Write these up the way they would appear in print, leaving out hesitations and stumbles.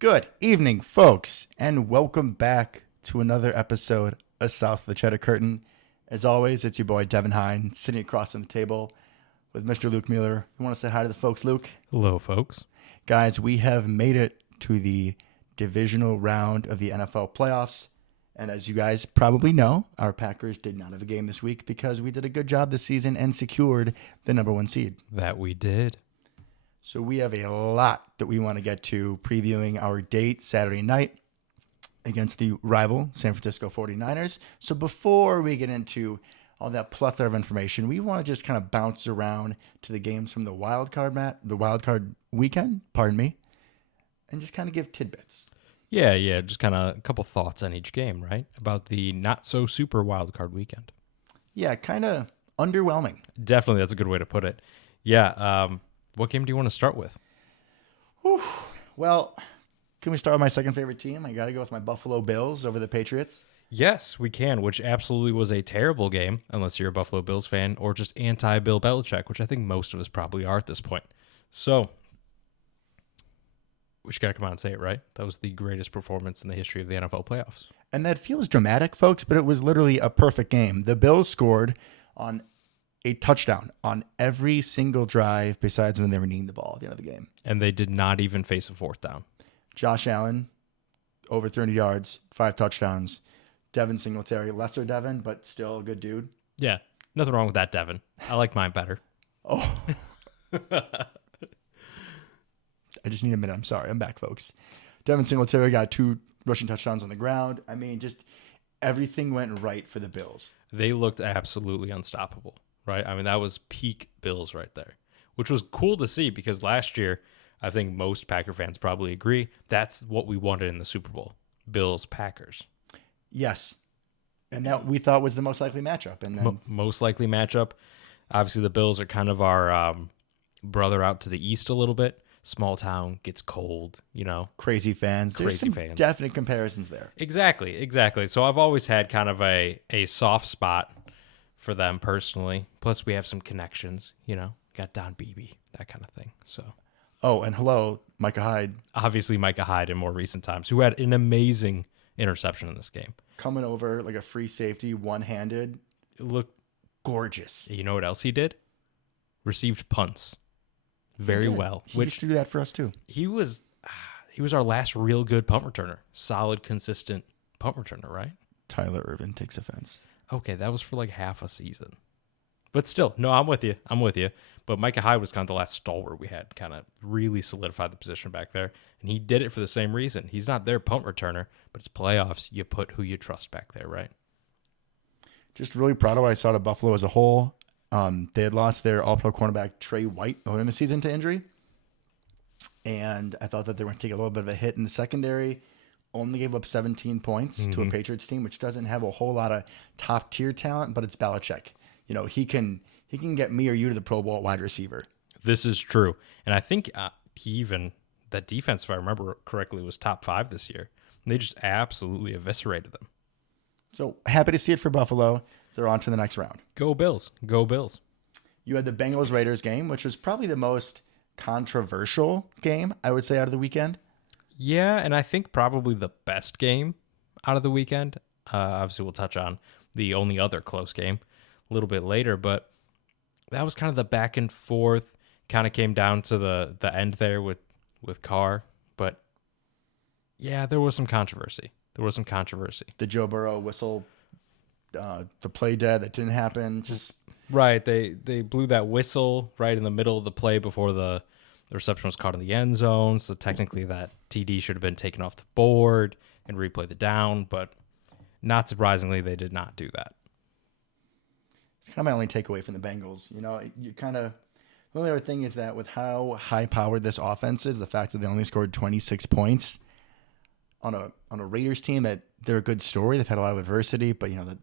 Good evening, folks, and welcome back to another episode of South of the Cheddar Curtain. As always, it's your boy Devin Hine sitting across from the table with Mr. Luke Mueller. You want to say hi to the folks, Luke? Hello, folks. Guys, we have made it to the divisional round of the NFL playoffs. And as you guys probably know, our Packers did not have a game this week because we did a good job this season and secured the number one seed. That we did. So we have a lot that we want to get to, previewing our date Saturday night against the rival San Francisco 49ers. So before we get into all that plethora of information, we want to just kind of bounce around to the games from the wild card weekend, and just kind of give tidbits. Yeah, just kind of a couple thoughts on each game, right? About the not so super wild card weekend. Yeah, kind of underwhelming. Definitely, that's a good way to put it. Yeah, what game do you want to start with? Whew. Well, can we start with my second favorite team? I got to go with my Buffalo Bills over the Patriots. Yes, we can, which absolutely was a terrible game, unless you're a Buffalo Bills fan or just anti-Bill Belichick, which I think most of us probably are at this point. So, we just got to come out and say it, right? That was the greatest performance in the history of the NFL playoffs. And that feels dramatic, folks, but it was literally a perfect game. The Bills scored on a touchdown on every single drive besides when they were kneeing the ball at the end of the game. And they did not even face a fourth down. Josh Allen, over 300 yards, 5 touchdowns. Devin Singletary, lesser Devin, but still a good dude. Yeah, nothing wrong with that, Devin. I like mine better. Oh. I just need a minute. I'm sorry. I'm back, folks. Devin Singletary got 2 rushing touchdowns on the ground. I mean, just everything went right for the Bills. They looked absolutely unstoppable, right? I mean, that was peak Bills right there, which was cool to see because last year, I think most Packer fans probably agree, that's what we wanted in the Super Bowl, Bills-Packers. Yes. And that we thought was the most likely matchup. And then most likely matchup. Obviously, the Bills are kind of our brother out to the east a little bit. Small town, gets cold, you know. Crazy fans. There's some definite comparisons there. Exactly. So I've always had kind of a soft spot for them personally. Plus, we have some connections, you know. Got Don Beebe, that kind of thing. So. Oh, and hello, Micah Hyde. Obviously, Micah Hyde in more recent times, who had an amazing interception in this game. Coming over like a free safety, one-handed. It looked gorgeous. You know what else he did? Received punts. Very well. He used to do that for us too. He was our last real good punt returner. Solid, consistent punt returner, right? Tyler Ervin takes offense. Okay, that was for like half a season. But still, no, I'm with you. But Micah Hyde was kind of the last stalwart we had, kind of really solidified the position back there. And he did it for the same reason. He's not their punt returner, but it's playoffs. You put who you trust back there, right? Just really proud of what I saw to Buffalo as a whole. They had lost their all-pro cornerback Trey White earlier in the season to injury. And I thought that they were going to take a little bit of a hit in the secondary. Only gave up 17 points to a Patriots team, which doesn't have a whole lot of top-tier talent, but it's Belichick. You know, he can get me or you to the Pro Bowl at wide receiver. This is true. And I think that defense, if I remember correctly, was top 5 this year. And they just absolutely eviscerated them. So happy to see it for Buffalo. They're on to the next round. Go Bills. Go Bills. You had the Bengals-Raiders game, which was probably the most controversial game, I would say, out of the weekend. Yeah, and I think probably the best game out of the weekend. Obviously, we'll touch on the only other close game a little bit later, but that was kind of the back and forth. Kind of came down to the end there with Carr, but yeah, there was some controversy. The Joe Burrow whistle, the play dead that didn't happen. Just right, they blew that whistle right in the middle of the play before the reception was caught in the end zone. So technically, that TD should have been taken off the board and replay the down, but not surprisingly, they did not do that. It's kind of my only takeaway from the Bengals. You know, the only other thing is that with how high-powered this offense is, the fact that they only scored 26 points on a Raiders team, that they're a good story. They've had a lot of adversity, but, you know,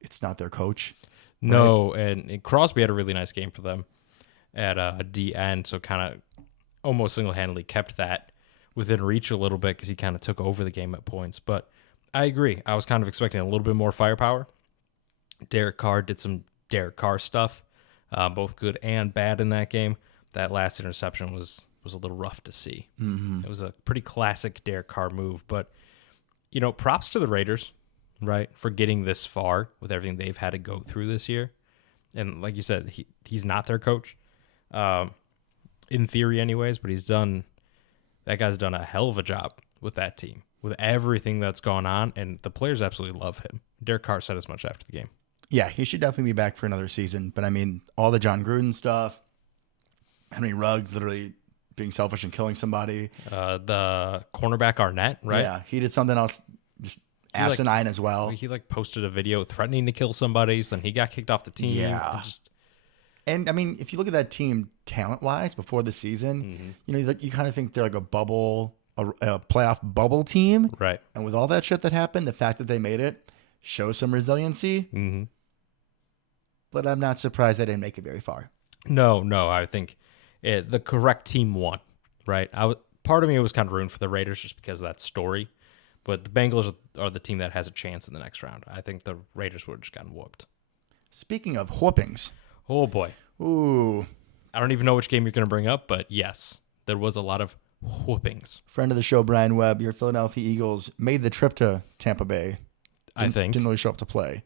it's not their coach. No, right? and Crosby had a really nice game for them at D end, so kind of almost single-handedly kept that within reach a little bit because he kind of took over the game at points. But I agree. I was kind of expecting a little bit more firepower. Derek Carr did some Derek Carr stuff, both good and bad in that game. That last interception was was a little rough to see. Mm-hmm. It was a pretty classic Derek Carr move, but props to the Raiders, right, for getting this far with everything they've had to go through this year. And like you said, he's not their coach, in theory anyways, but that guy's done a hell of a job with that team, with everything that's gone on, and the players absolutely love him. Derek Carr said as much after the game. Yeah, he should definitely be back for another season. But I mean, all the John Gruden stuff, Henry Ruggs literally being selfish and killing somebody. The cornerback Arnett, right? Yeah, he did something else just asinine as well. He posted a video threatening to kill somebody, so then he got kicked off the team. Yeah. And I mean, if you look at that team talent-wise before the season, you kind of think they're like a playoff bubble team. Right. And with all that shit that happened, the fact that they made it shows some resiliency. Mm-hmm. But I'm not surprised they didn't make it very far. No, I think the correct team won, right? Part of me was kind of rooting for the Raiders just because of that story, but the Bengals are the team that has a chance in the next round. I think the Raiders would have just gotten whooped. Speaking of whoopings. Oh, boy. Ooh. I don't even know which game you're going to bring up, but yes, there was a lot of whoopings. Friend of the show, Brian Webb, your Philadelphia Eagles made the trip to Tampa Bay. Didn't really show up to play.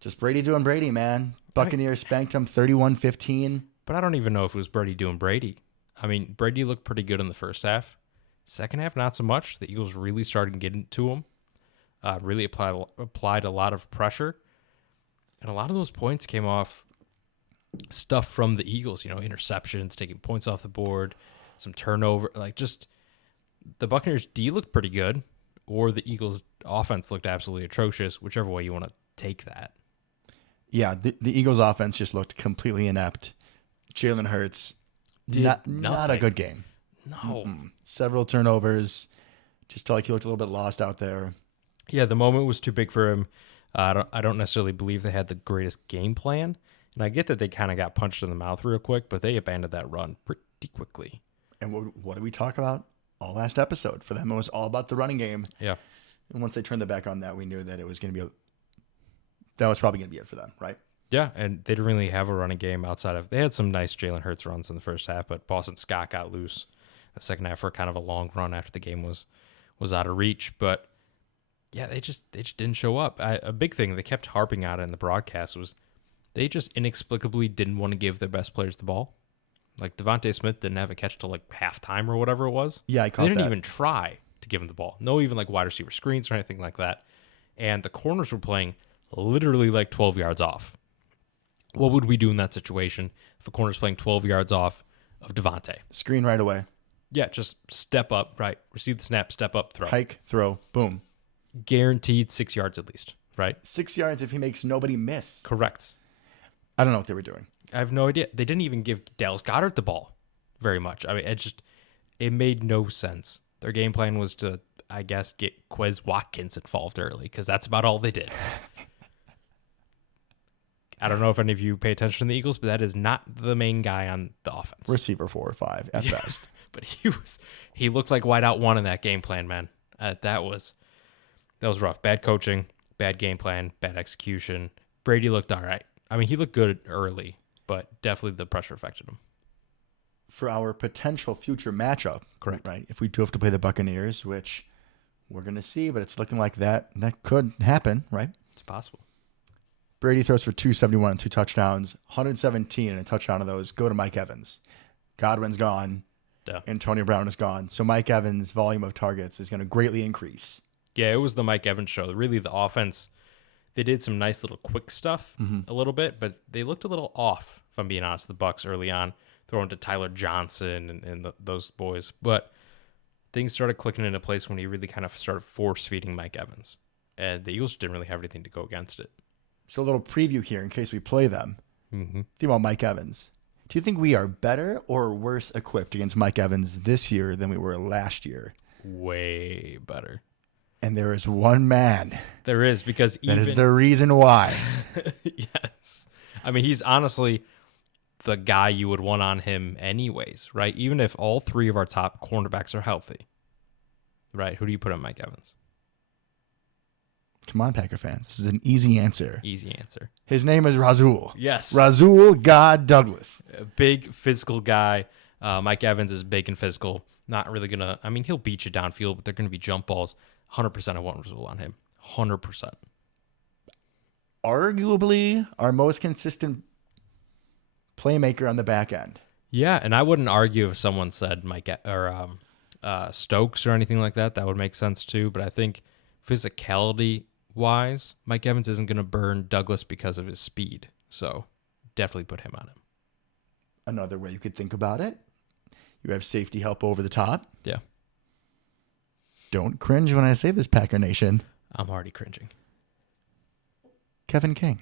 Just Brady doing Brady, man. Buccaneers spanked him 31-15. But I don't even know if it was Brady doing Brady. I mean, Brady looked pretty good in the first half. Second half, not so much. The Eagles really started getting to him. Really applied a lot of pressure. And a lot of those points came off stuff from the Eagles, interceptions, taking points off the board, some turnover. Just the Buccaneers D looked pretty good, or the Eagles offense looked absolutely atrocious, whichever way you want to take that. Yeah, the Eagles offense just looked completely inept. Jalen Hurts, not a good game. No. Several turnovers. Just felt like he looked a little bit lost out there. Yeah, the moment was too big for him. I don't necessarily believe they had the greatest game plan. And I get that they kind of got punched in the mouth real quick, but they abandoned that run pretty quickly. And what did we talk about all last episode? For them, it was all about the running game. Yeah. And once they turned the back on that, we knew that it was going to be that was probably going to be it for them, right? Yeah, and they didn't really have a running game outside of... They had some nice Jalen Hurts runs in the first half, but Boston Scott got loose the second half for kind of a long run after the game was out of reach. But yeah, they just didn't show up. A big thing they kept harping on in the broadcast was they just inexplicably didn't want to give their best players the ball. Like Devontae Smith didn't have a catch till like halftime or whatever it was. Yeah, I caught that. They didn't even try to give him the ball. No even like wide receiver screens or anything like that. And the corners were playing literally like 12 yards off. What would we do in that situation if a corner's playing 12 yards off of Devontae? Screen right away. Yeah, just step up, right? Receive the snap, step up, throw. Hike, throw, boom. Guaranteed 6 yards at least, right? 6 yards if he makes nobody miss. Correct. I don't know what they were doing. I have no idea. They didn't even give Dallas Goedert the ball very much. I mean, it made no sense. Their game plan was to, I guess, get Quez Watkins involved early because that's about all they did. I don't know if any of you pay attention to the Eagles, but that is not the main guy on the offense. Receiver 4 or 5 at best. But he looked like wideout one in that game plan, man. That was rough. Bad coaching, bad game plan, bad execution. Brady looked all right. I mean, he looked good early, but definitely the pressure affected him. For our potential future matchup, correct, right? If we do have to play the Buccaneers, which we're going to see, but it's looking like that could happen, right? It's possible. Brady throws for 271 and 2 touchdowns, 117 and a touchdown of those go to Mike Evans. Godwin's gone. Yeah. Antonio Brown is gone. So Mike Evans' volume of targets is going to greatly increase. Yeah, it was the Mike Evans show. Really, the offense, they did some nice little quick stuff a little bit, but they looked a little off, if I'm being honest, the Bucs early on, throwing to Tyler Johnson and those boys. But things started clicking into place when he really kind of started force-feeding Mike Evans. And the Eagles didn't really have anything to go against it. So a little preview here in case we play them. Mm-hmm. Think about Mike Evans. Do you think we are better or worse equipped against Mike Evans this year than we were last year? Way better. And there is one man. There is, because that is the reason why. Yes. I mean, he's honestly the guy you would want on him anyways, right? Even if all 3 of our top cornerbacks are healthy, right? Who do you put on Mike Evans? Come on, Packer fans. This is an easy answer. Easy answer. His name is Rasul. Yes. Rasul God Douglas. A big physical guy. Mike Evans is big and physical. Not really going to, I mean, he'll beat you downfield, but they're going to be jump balls. 100% I won't rule on him. 100%. Arguably our most consistent playmaker on the back end. Yeah, and I wouldn't argue if someone said Stokes or anything like that. That would make sense too. But I think physicality-wise, Mike Evans isn't going to burn Douglas because of his speed. So definitely put him on him. Another way you could think about it, you have safety help over the top. Yeah. Don't cringe when I say this, Packer Nation. I'm already cringing. Kevin King.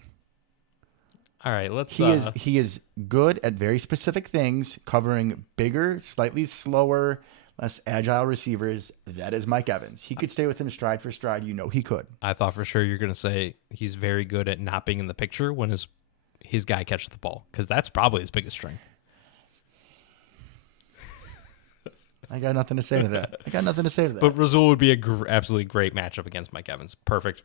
All right, let's. He is good at very specific things, covering bigger, slightly slower, less agile receivers. That is Mike Evans. He could stay with him stride for stride. You know he could. I thought for sure you're going to say he's very good at not being in the picture when his guy catches the ball, because that's probably his biggest strength. I got nothing to say to that. But Rasul would be absolutely great matchup against Mike Evans. Perfect.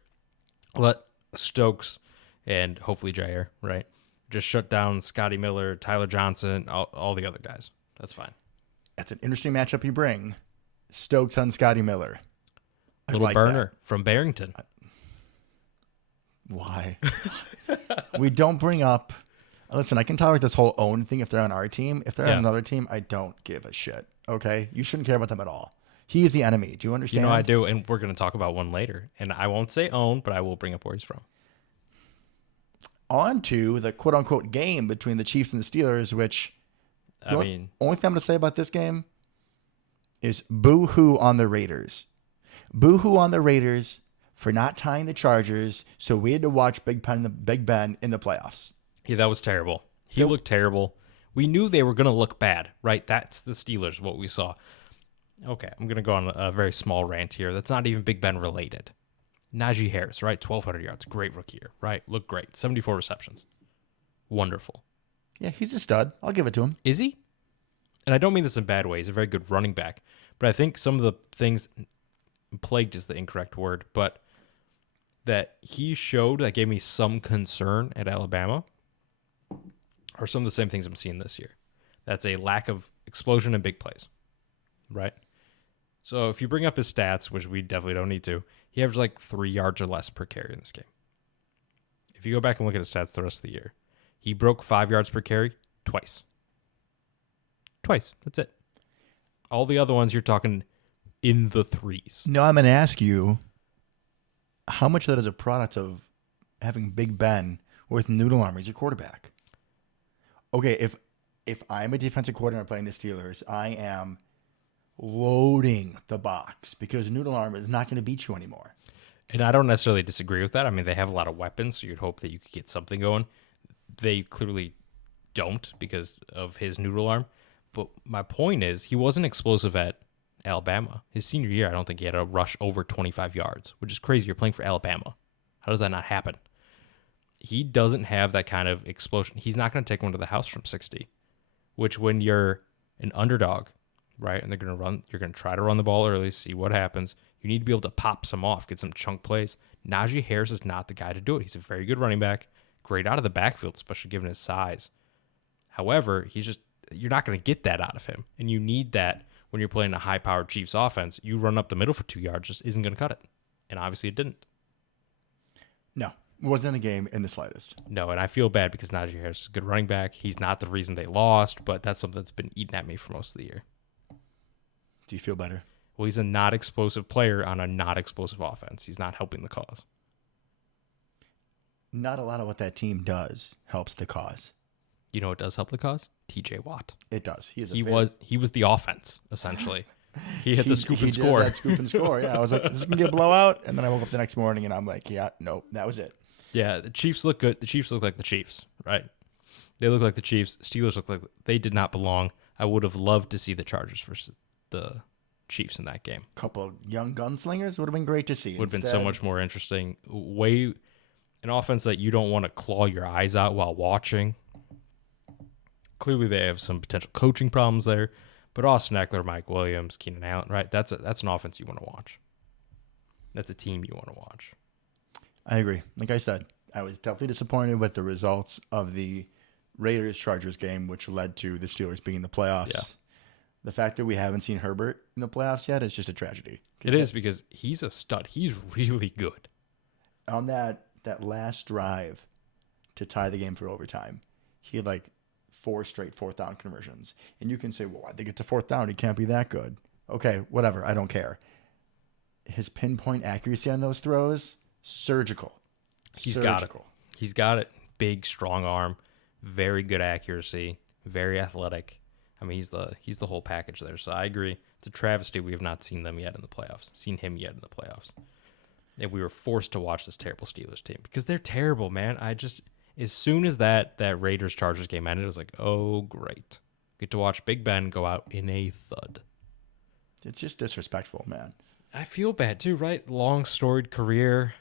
Let Stokes and hopefully Jair, right? Just shut down Scotty Miller, Tyler Johnson, all the other guys. That's fine. That's an interesting matchup you bring. Stokes on Scotty Miller. Little burner from Barrington. Why? We don't bring up... Listen, I can tolerate this whole own thing if they're on our team. If they're on another team, I don't give a shit. Okay? You shouldn't care about them at all. He's the enemy. Do you understand? You know I do, and we're going to talk about one later. And I won't say own, but I will bring up where he's from. On to the quote-unquote game between the Chiefs and the Steelers, which... only thing I'm going to say about this game is boo-hoo on the Raiders. Boo-hoo on the Raiders for not tying the Chargers, so we had to watch Big Ben in the playoffs. Yeah, that was terrible. He looked terrible. We knew they were going to look bad, right? That's the Steelers, what we saw. Okay, I'm going to go on a very small rant here. That's not even Big Ben related. Najee Harris, right? 1,200 yards. Great rookie year, right? Looked great. 74 receptions. Wonderful. Yeah, he's a stud. I'll give it to him. Is he? And I don't mean this in a bad way. He's a very good running back. But I think some of the things, plagued is the incorrect word, but that he showed that gave me some concern at Alabama are some of the same things I'm seeing this year. That's a lack of explosion and big plays, right? So if you bring up his stats, which we definitely don't need to, he averaged like 3 yards or less per carry in this game. If you go back and look at his stats the rest of the year, he broke 5 yards per carry twice. Twice. That's it. All the other ones, you're talking in the threes. No, I'm going to ask you, how much of that is a product of having Big Ben with Noodle Arm as your quarterback? Okay, if I'm a defensive coordinator playing the Steelers, I am loading the box because Noodle Arm is not going to beat you anymore. And I don't necessarily disagree with that. I mean, they have a lot of weapons, so you'd hope that you could get something going. They clearly don't because of his Noodle Arm. But my point is, he wasn't explosive at Alabama. His senior year, I don't think he had a rush over 25 yards, which is crazy. You're playing for Alabama. How does that not happen? He doesn't have that kind of explosion. He's not going to take one to the house from 60, which when you're an underdog, right, and you're going to try to run the ball early, see what happens. You need to be able to pop some off, get some chunk plays. Najee Harris is not the guy to do it. He's a very good running back, great out of the backfield, especially given his size. However, you're not going to get that out of him, and you need that when you're playing a high-powered Chiefs offense. You run up the middle for 2 yards just isn't going to cut it, and obviously it didn't. No, it wasn't a game in the slightest. No, and I feel bad because Najee Harris is a good running back. He's not the reason they lost, but that's something that's been eating at me for most of the year. Do you feel better? Well, he's a not explosive player on a not explosive offense. He's not helping the cause. Not a lot of what that team does helps the cause. You know what does help the cause? TJ Watt. It does. He was the offense, essentially. He hit the scoop and score. Did that scoop and score. Yeah, I was like, this is going to be a blowout. And then I woke up the next morning and I'm like, yeah, nope, that was it. Yeah, the Chiefs look good. The Chiefs look like the Chiefs, right? They look like the Chiefs. Steelers look like they did not belong. I would have loved to see the Chargers versus the Chiefs in that game. Couple of young gunslingers would have been great to see. Would have been so much more interesting. An offense that you don't want to claw your eyes out while watching. Clearly, they have some potential coaching problems there. But Austin Eckler, Mike Williams, Keenan Allen, right? That's an offense you want to watch. That's a team you want to watch. I agree. Like I said, I was definitely disappointed with the results of the Raiders-Chargers game, which led to the Steelers being in the playoffs. The fact that we haven't seen Herbert in the playoffs yet is just a tragedy. It is because he's a stud. He's really good. On that last drive to tie the game for overtime, he had like 4 straight fourth down conversions. And you can say, well, why'd they get to fourth down? He can't be that good. Okay, whatever. I don't care. His pinpoint accuracy on those throws, surgical. He's got it. He's got it. Big, strong arm, very good accuracy, very athletic. I mean, he's the whole package there. So I agree. It's a travesty we have not seen him yet in the playoffs. And we were forced to watch this terrible Steelers team because they're terrible, man. As soon as that Raiders-Chargers game ended, I was like, oh, great. Get to watch Big Ben go out in a thud. It's just disrespectful, man. I feel bad, too, right? Long, storied career.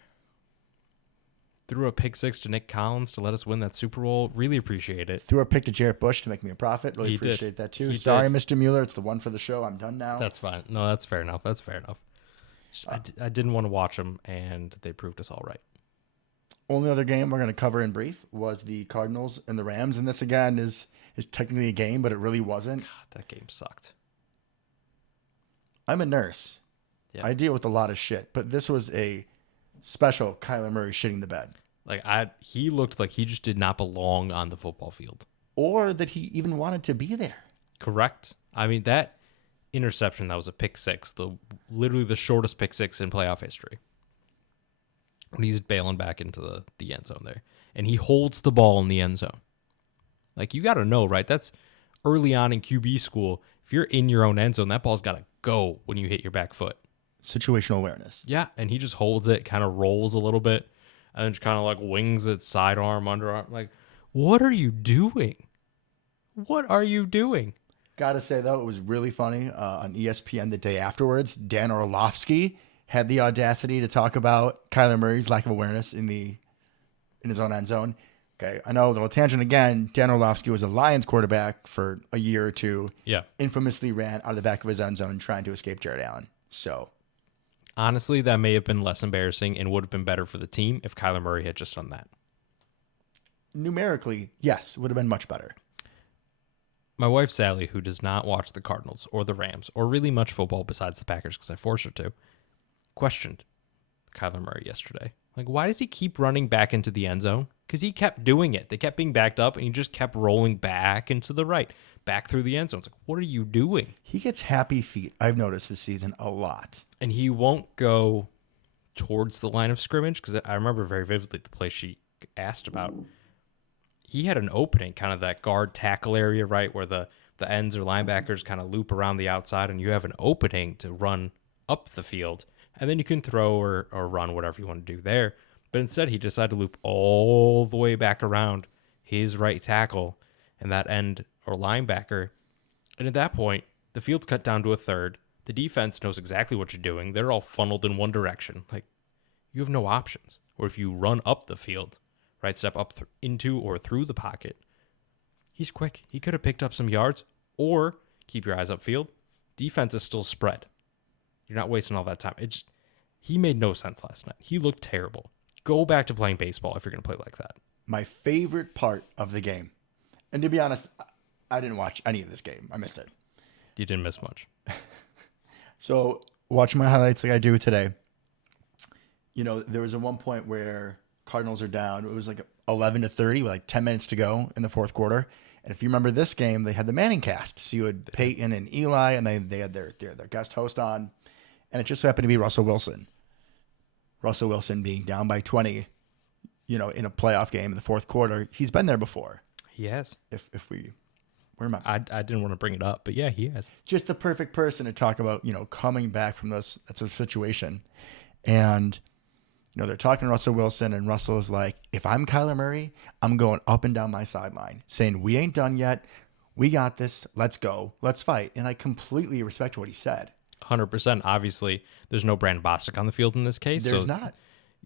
Threw a pick six to Nick Collins to let us win that Super Bowl. Really appreciate it. Threw a pick to Jarrett Bush to make me a profit. Really appreciate that, too. Sorry, Mr. Mueller. It's the one for the show. I'm done now. That's fine. No, that's fair enough. I didn't want to watch them, and they proved us all right. Only other game we're going to cover in brief was the Cardinals and the Rams. And this, again, is technically a game, but it really wasn't. God, that game sucked. I'm a nurse. Yeah. I deal with a lot of shit, but this was a special Kyler Murray shitting the bed. He looked like he just did not belong on the football field. Or that he even wanted to be there. Correct. I mean, that interception, that was a pick six, literally the shortest pick six in playoff history. When he's bailing back into the end zone there. And he holds the ball in the end zone. Like, you got to know, right? That's early on in QB school. If you're in your own end zone, that ball's got to go when you hit your back foot. Situational awareness. Yeah, and he just holds it, kind of rolls a little bit, and then just kind of like wings it sidearm, underarm. Like, what are you doing? What are you doing? Gotta say, though, it was really funny. On ESPN the day afterwards, Dan Orlovsky had the audacity to talk about Kyler Murray's lack of awareness in his own end zone. Okay, I know, a little tangent again. Dan Orlovsky was a Lions quarterback for a year or two. Yeah. Infamously ran out of the back of his end zone trying to escape Jared Allen. So, honestly, that may have been less embarrassing and would have been better for the team if Kyler Murray had just done that. Numerically, yes, would have been much better. My wife, Sally, who does not watch the Cardinals or the Rams or really much football besides the Packers because I forced her to, questioned Kyler Murray yesterday. Like, why does he keep running back into the end zone? Because he kept doing it. They kept being backed up, and he just kept rolling back into the right, back through the end zone. It's like, what are you doing? He gets happy feet, I've noticed this season a lot. And he won't go towards the line of scrimmage, because I remember very vividly the play she asked about. He had an opening, kind of that guard tackle area, right, where the ends or linebackers kind of loop around the outside, and you have an opening to run up the field. And then you can throw or run, whatever you want to do there. But instead, he decided to loop all the way back around his right tackle and that end or linebacker. And at that point, the field's cut down to a third. The defense knows exactly what you're doing. They're all funneled in one direction. Like, you have no options. Or if you run up the field, right, step up into or through the pocket, he's quick. He could have picked up some yards. Or keep your eyes upfield. Defense is still spread. You're not wasting all that time. He made no sense last night. He looked terrible. Go back to playing baseball if you're going to play like that. My favorite part of the game, and to be honest, I didn't watch any of this game. I missed it. You didn't miss much. So watching my highlights like I do today, there was at one point where Cardinals are down. It was like 11-30 with like 10 minutes to go in the fourth quarter. And if you remember this game, they had the Manning cast. So you had Peyton and Eli, and they had their guest host on. And it just happened to be Russell Wilson. Russell Wilson being down by 20, in a playoff game in the fourth quarter. He's been there before. He has. Where am I? I didn't want to bring it up, but yeah, he has. Just the perfect person to talk about, coming back from that's a situation. And, they're talking to Russell Wilson, and Russell is like, if I'm Kyler Murray, I'm going up and down my sideline, saying, we ain't done yet. We got this. Let's go. Let's fight. And I completely respect what he said. 100%. Obviously, there's no Brandon Bostic on the field in this case. There's not.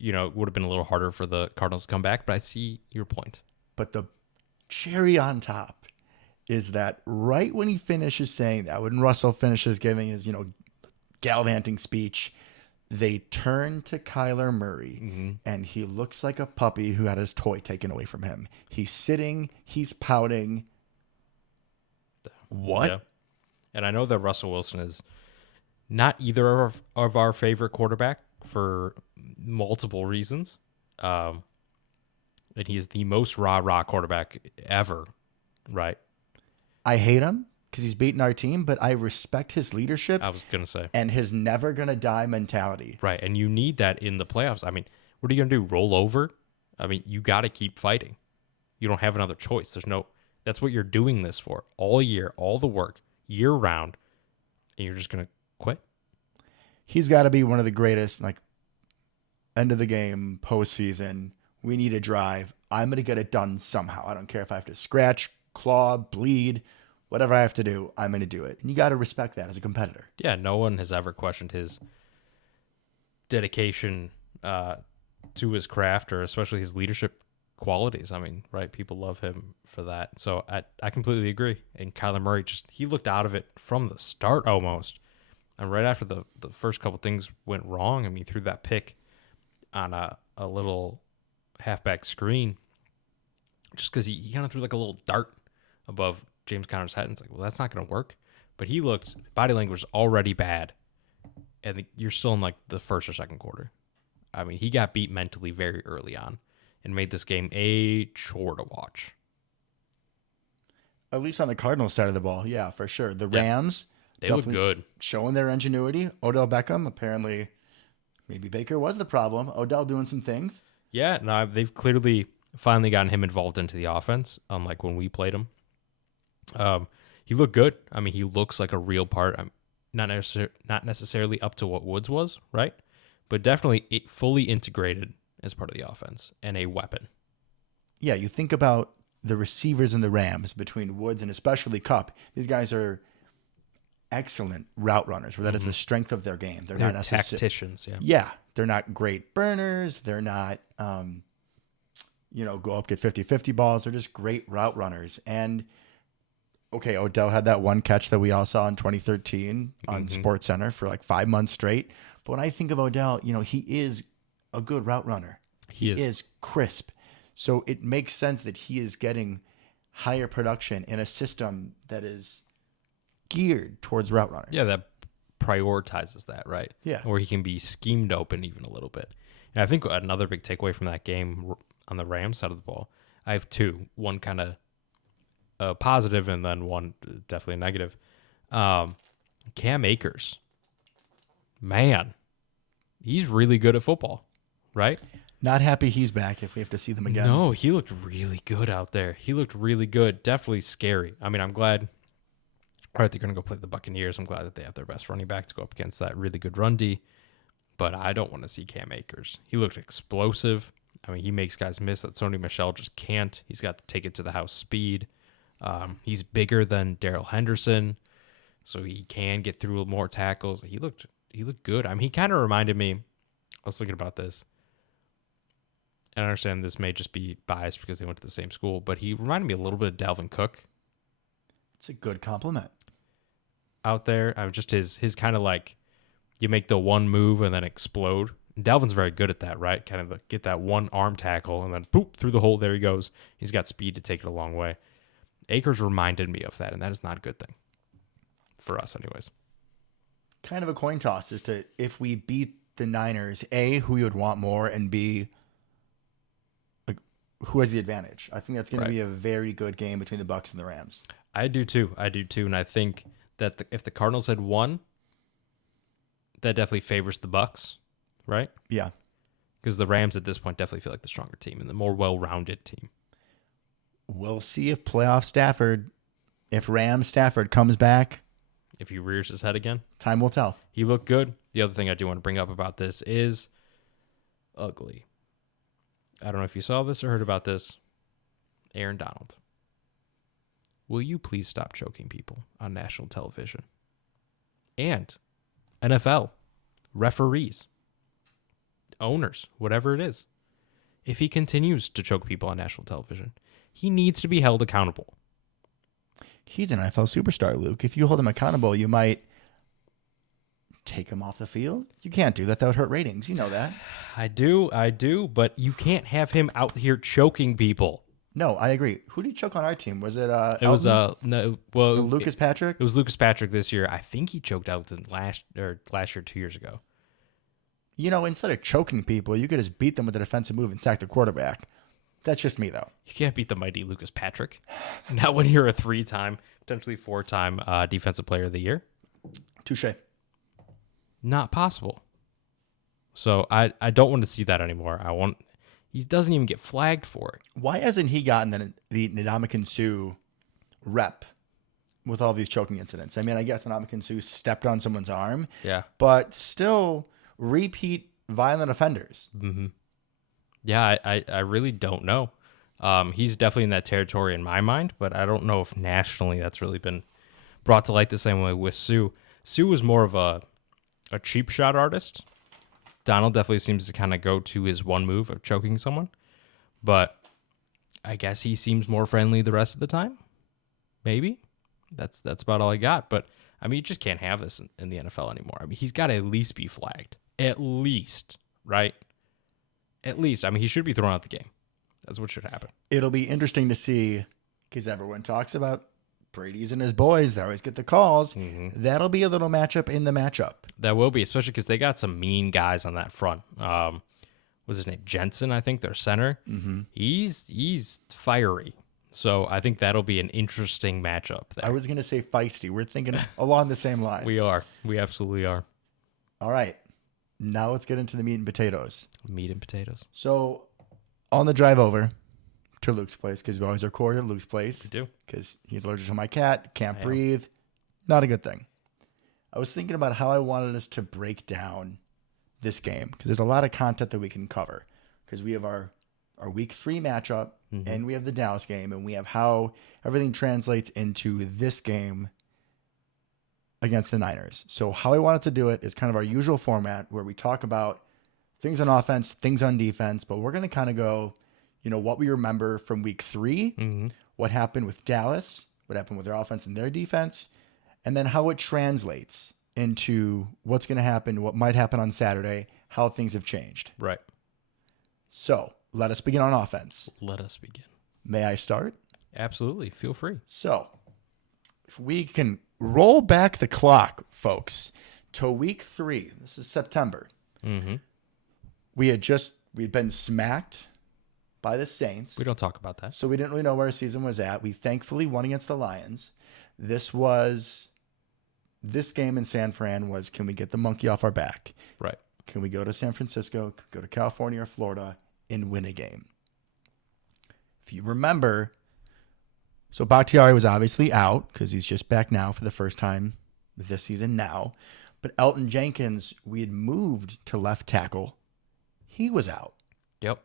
It would have been a little harder for the Cardinals to come back, but I see your point. But the cherry on top is that right when he finishes saying that, when Russell finishes giving his, gallivanting speech, they turn to Kyler Murray, and he looks like a puppy who had his toy taken away from him. He's sitting, he's pouting. What? Yeah. And I know that Russell Wilson is not either of our favorite quarterback for multiple reasons. And he is the most rah-rah quarterback ever, right? I hate him because he's beaten our team, but I respect his leadership I was going to say. and his never gonna die mentality. Right, and you need that in the playoffs. I mean, what are you going to do, roll over? I mean, you got to keep fighting. You don't have another choice. That's what you're doing this for. All year, all the work, year round, and you're just going to quit? He's got to be one of the greatest, like, end of the game, postseason. We need a drive. I'm going to get it done somehow. I don't care if I have to scratch, claw, bleed, whatever I have to do, I'm going to do it. And you got to respect that as a competitor. Yeah, no one has ever questioned his dedication to his craft, or especially his leadership qualities. I mean, right? People love him for that. So I completely agree. And Kyler Murray, he looked out of it from the start almost. And right after the first couple things went wrong, I mean, he threw that pick on a little halfback screen just because he kind of threw like a little dart above James Conner's head. And it's like, well, that's not going to work. But body language was already bad. And you're still in like the first or second quarter. I mean, he got beat mentally very early on and made this game a chore to watch. At least on the Cardinals side of the ball, yeah, for sure. The Rams, they look good, showing their ingenuity. Odell Beckham, apparently, maybe Baker was the problem. Odell doing some things. Yeah, no, they've clearly finally gotten him involved into the offense, unlike when we played him. He looked good. I mean, he looks like a real part. Not necessarily up to what Woods was, right? But definitely fully integrated as part of the offense and a weapon. Yeah, you think about the receivers in the Rams between Woods and especially Kupp. These guys are excellent route runners, where that is the strength of their game. They're not tacticians, yeah. Yeah, they're not great burners. They're not, go up, get 50-50 balls. They're just great route runners. And, okay, Odell had that one catch that we all saw in 2013 on SportsCenter for like 5 months straight. But when I think of Odell, he is a good route runner. He is crisp. So it makes sense that he is getting higher production in a system that is geared towards route runners. Yeah, that prioritizes that, right? Yeah. Where he can be schemed open even a little bit. And I think another big takeaway from that game on the Rams side of the ball, I have two. One kind of positive and then one definitely negative. Cam Akers. Man, he's really good at football, right? Not happy he's back if we have to see them again. No, he looked really good out there. He looked really good. Definitely scary. I mean, I'm glad. All right, they're going to go play the Buccaneers. I'm glad that they have their best running back to go up against that really good run D. But I don't want to see Cam Akers. He looked explosive. I mean, he makes guys miss that Sony Michel just can't. He's got to take it to the house speed. He's bigger than Darrell Henderson, so he can get through more tackles. He looked good. I mean, he kind of reminded me. I was thinking about this. And I understand this may just be biased because they went to the same school, but he reminded me a little bit of Dalvin Cook. It's a good compliment. Out there, just his kind of like, you make the one move and then explode. And Dalvin's very good at that, right? Kind of get that one arm tackle and then poop through the hole. There he goes. He's got speed to take it a long way. Akers reminded me of that, and that is not a good thing for us, anyways. Kind of a coin toss as to if we beat the Niners, A, who you would want more, and B, like, who has the advantage. I think that's going to be a very good game between the Bucs and the Rams. I do too. And I think that if the Cardinals had won, that definitely favors the Bucs, right? Yeah. Because the Rams at this point definitely feel like the stronger team and the more well-rounded team. We'll see if if Rams Stafford comes back. If he rears his head again. Time will tell. He looked good. The other thing I do want to bring up about this is ugly. I don't know if you saw this or heard about this. Aaron Donald. Will you please stop choking people on national television? And NFL, referees, owners, whatever it is. If he continues to choke people on national television, he needs to be held accountable. He's an NFL superstar, Luke. If you hold him accountable, you might take him off the field. You can't do that. That would hurt ratings. You know that. I do, but you can't have him out here choking people. No, I agree. Who did he choke on our team? Was it It was Elton? no, well, Lucas Patrick? it was Lucas Patrick this year. I think he choked out last year, 2 years ago. Instead of choking people, you could just beat them with a defensive move and sack the quarterback. That's just me, though. You can't beat the mighty Lucas Patrick. Not when you're a 3-time, potentially 4-time defensive player of the year. Touche. Not possible. So I don't want to see that anymore. He doesn't even get flagged for it. Why hasn't he gotten the Ndamukong Suh rep with all these choking incidents? I mean, I guess Ndamukong Suh stepped on someone's arm, Yeah. but still repeat violent offenders. Mm-hmm. Yeah, I really don't know. He's definitely in that territory in my mind, but I don't know if nationally that's really been brought to light the same way with Sue. Sue was more of a cheap shot artist. Donald definitely seems to kind of go to his one move of choking someone, but I guess he seems more friendly the rest of the time. Maybe that's about all I got. But I mean, you just can't have this in the NFL anymore. I mean, he's got to at least be flagged, at least, right? At least. I mean, he should be thrown out the game. That's what should happen. It'll be interesting to see because everyone talks about Brady's and his boys. They always get the calls. Mm-hmm. That'll be a little matchup in the matchup. That will be, especially because they got some mean guys on that front. What's his name? Jensen, I think, their center. Mm-hmm. He's fiery. So I think that'll be an interesting matchup there. I was going to say feisty. We're thinking along the same lines. We are. We absolutely are. All right. Now let's get into the meat and potatoes. Meat and potatoes. So on the drive over to Luke's place, because we always record at Luke's place. We do. Because he's allergic to my cat, can't I am. breathe. Not a good thing. I was thinking about how I wanted us to break down this game because there's a lot of content that we can cover because we have our week 3 matchup and we have the Dallas game and we have how everything translates into this game against the Niners. So how I wanted to do it is kind of our usual format where we talk about things on offense, things on defense, but we're going to kind of go, what we remember from week 3, what happened with Dallas, what happened with their offense and their defense, and then how it translates into what's going to happen, what might happen on Saturday, how things have changed. Right. So let us begin on offense. Let us begin. May I start? Absolutely. Feel free. So if we can roll back the clock, folks, to week 3, this is September. Mm-hmm. We'd been smacked by the Saints. We don't talk about that. So we didn't really know where our season was at. We thankfully won against the Lions. This game in San Fran was, can we get the monkey off our back? Right. Can we go to San Francisco, go to California or Florida and win a game? If you remember, so Bakhtiari was obviously out because he's just back now for the first time this season now. But Elton Jenkins, we had moved to left tackle. He was out. Yep.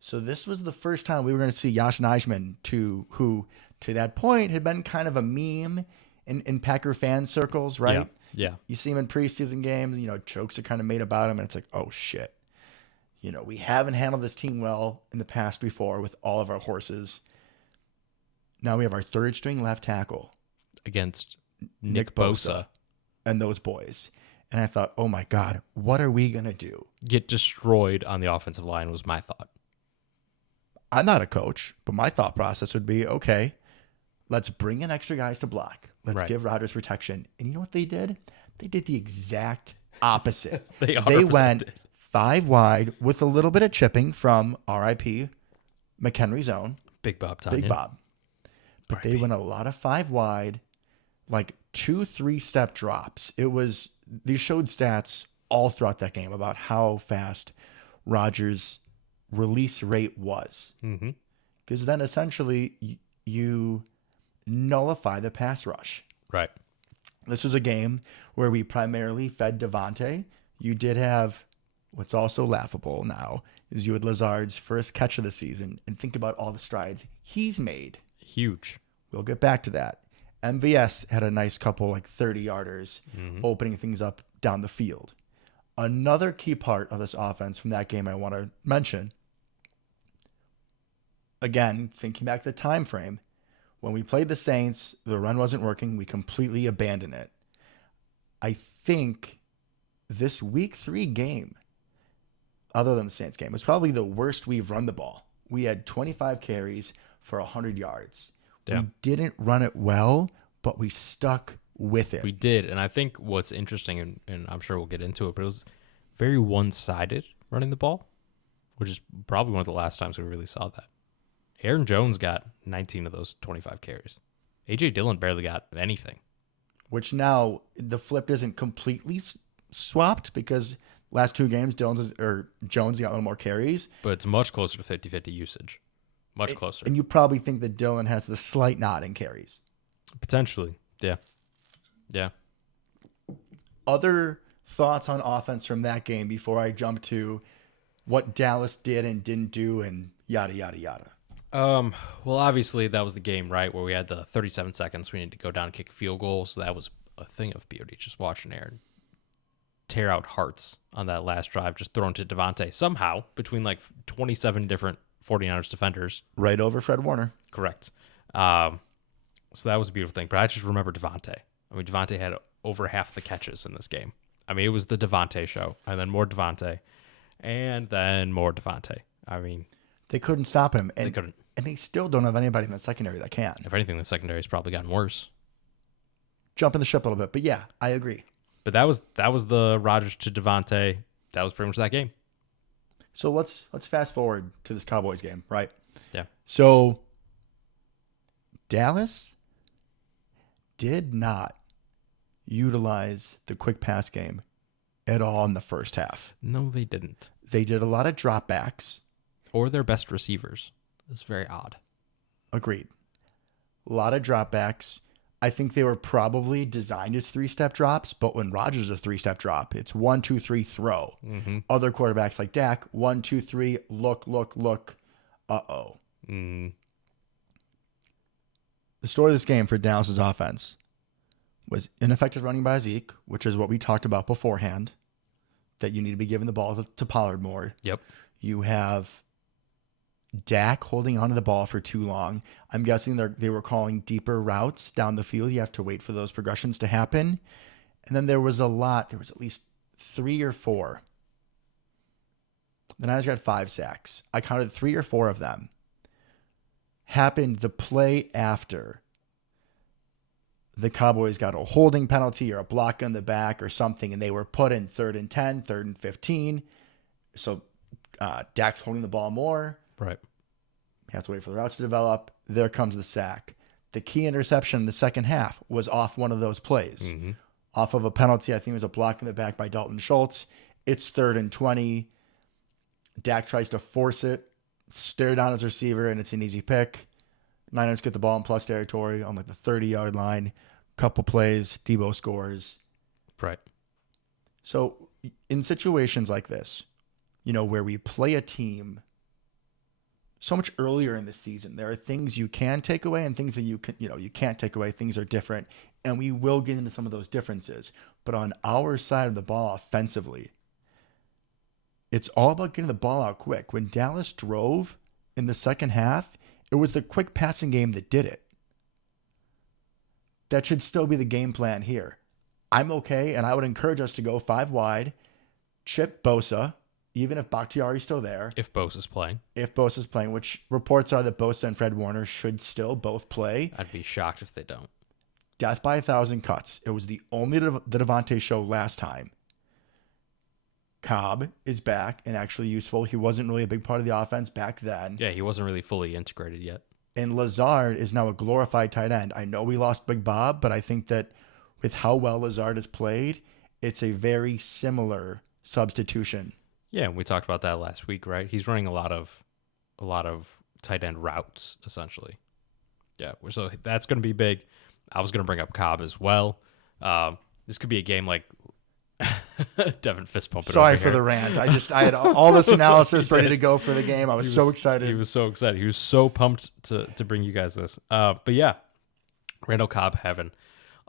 So this was the first time we were going to see Yash Nijman, who to that point had been kind of a meme in Packer fan circles, right? Yeah. You see him in preseason games, jokes are kind of made about him, and it's like, oh shit. We haven't handled this team well in the past before with all of our horses. Now we have our third string left tackle Against Nick Bosa. And those boys. And I thought, oh my God, what are we going to do? Get destroyed on the offensive line was my thought. I'm not a coach, but my thought process would be, okay, let's bring in extra guys to block. Let's give Rodgers protection. And you know what they did? They did the exact opposite. They went 5 wide with a little bit of chipping from RIP McHenry's own. Big Bob. But they went a lot of 5 wide, like 2-3 step drops. These showed stats all throughout that game about how fast Rodgers' release rate was. Because then essentially you nullify the pass rush. Right. This was a game where we primarily fed Devontae. You did have what's also laughable now is you had Lazard's first catch of the season, and think about all the strides he's made. Huge. We'll get back to that. MVS had a nice couple 30-yarders opening things up down the field. Another key part of this offense from that game I want to mention, again, thinking back to the time frame, when we played the Saints, the run wasn't working. We completely abandoned it. I think this week 3 game, other than the Saints game, was probably the worst we've run the ball. We had 25 carries, for 100 yards. Yeah. We didn't run it well, but we stuck with it. We did, and I think what's interesting, and I'm sure we'll get into it, but it was very one-sided running the ball, which is probably one of the last times we really saw that. Aaron Jones got 19 of those 25 carries. A.J. Dillon barely got anything. Which now the flip isn't completely swapped because last 2 games Jones got a little more carries. But it's much closer to 50-50 usage. Much closer. And you probably think that Dillon has the slight nod in carries. Potentially, yeah. Yeah. Other thoughts on offense from that game before I jump to what Dallas did and didn't do and yada, yada, yada. Well, obviously that was the game, right, where we had the 37 seconds. We needed to go down and kick a field goal, so that was a thing of beauty. Just watching Aaron tear out hearts on that last drive, just thrown to Devontae somehow between like 27 different 49ers defenders. Right over Fred Warner. Correct. So that was a beautiful thing. But I just remember Devontae. I mean, Devontae had over half the catches in this game. I mean, it was the Devontae show, and then more Devontae, and then more Devontae. I mean, they couldn't stop him. And they couldn't. And they still don't have anybody in the secondary that can. If anything, the secondary's probably gotten worse. Jumping the ship a little bit, but yeah, I agree. But that was the Rodgers to Devontae. That was pretty much that game. So let's fast forward to this Cowboys game, right? Yeah. So Dallas did not utilize the quick pass game at all in the first half. No, they didn't. They did a lot of dropbacks. Or their best receivers. It's very odd. Agreed. A lot of dropbacks. I think they were probably designed as 3-step drops, but when Rodgers is a 3-step drop, it's 1, 2, 3, throw. Mm-hmm. Other quarterbacks like Dak, 1, 2, 3, look, uh-oh. Mm. The story of this game for Dallas's offense was ineffective running by Zeke, which is what we talked about beforehand, that you need to be giving the ball to Pollard more. Yep. You have Dak holding onto the ball for too long. I'm guessing they were calling deeper routes down the field. You have to wait for those progressions to happen. And then there was at least 3 or 4. The Niners got 5 sacks. I counted 3 or 4 of them. Happened the play after the Cowboys got a holding penalty or a block in the back or something, and they were put in 3rd and 10, 3rd and 15. So Dak's holding the ball more. Right. You have to wait for the routes to develop. There comes the sack. The key interception in the second half was off one of those plays. Mm-hmm. Off of a penalty. I think it was a block in the back by Dalton Schultz. It's 3rd and 20. Dak tries to force it, stare down his receiver, and it's an easy pick. Niners get the ball in plus territory on like the 30-yard line. Couple plays, Debo scores. Right. So in situations like this, where we play a team so much earlier in the season, there are things you can take away and things that you can't take away. Things are different, and we will get into some of those differences. But on our side of the ball offensively, it's all about getting the ball out quick. When Dallas drove in the second half, it was the quick passing game that did it. That should still be the game plan here. I'm okay, and I would encourage us to go 5 wide, chip Bosa, even if Bakhtiari's still there. If Bosa's playing. If Bosa's playing, which reports are that Bosa and Fred Warner should still both play. I'd be shocked if they don't. Death by 1,000 cuts. It was the only the Devontae show last time. Cobb is back and actually useful. He wasn't really a big part of the offense back then. Yeah, he wasn't really fully integrated yet. And Lazard is now a glorified tight end. I know we lost Big Bob, but I think that with how well Lazard has played, it's a very similar substitution. Yeah, and we talked about that last week, right? He's running a lot of tight end routes, essentially. Yeah, so that's going to be big. I was going to bring up Cobb as well. This could be a game like Devin fist pumping. Sorry for the rant. I had all this analysis ready to go for the game. I was so excited. He was so excited. He was so pumped to bring you guys this. But yeah, Randall Cobb having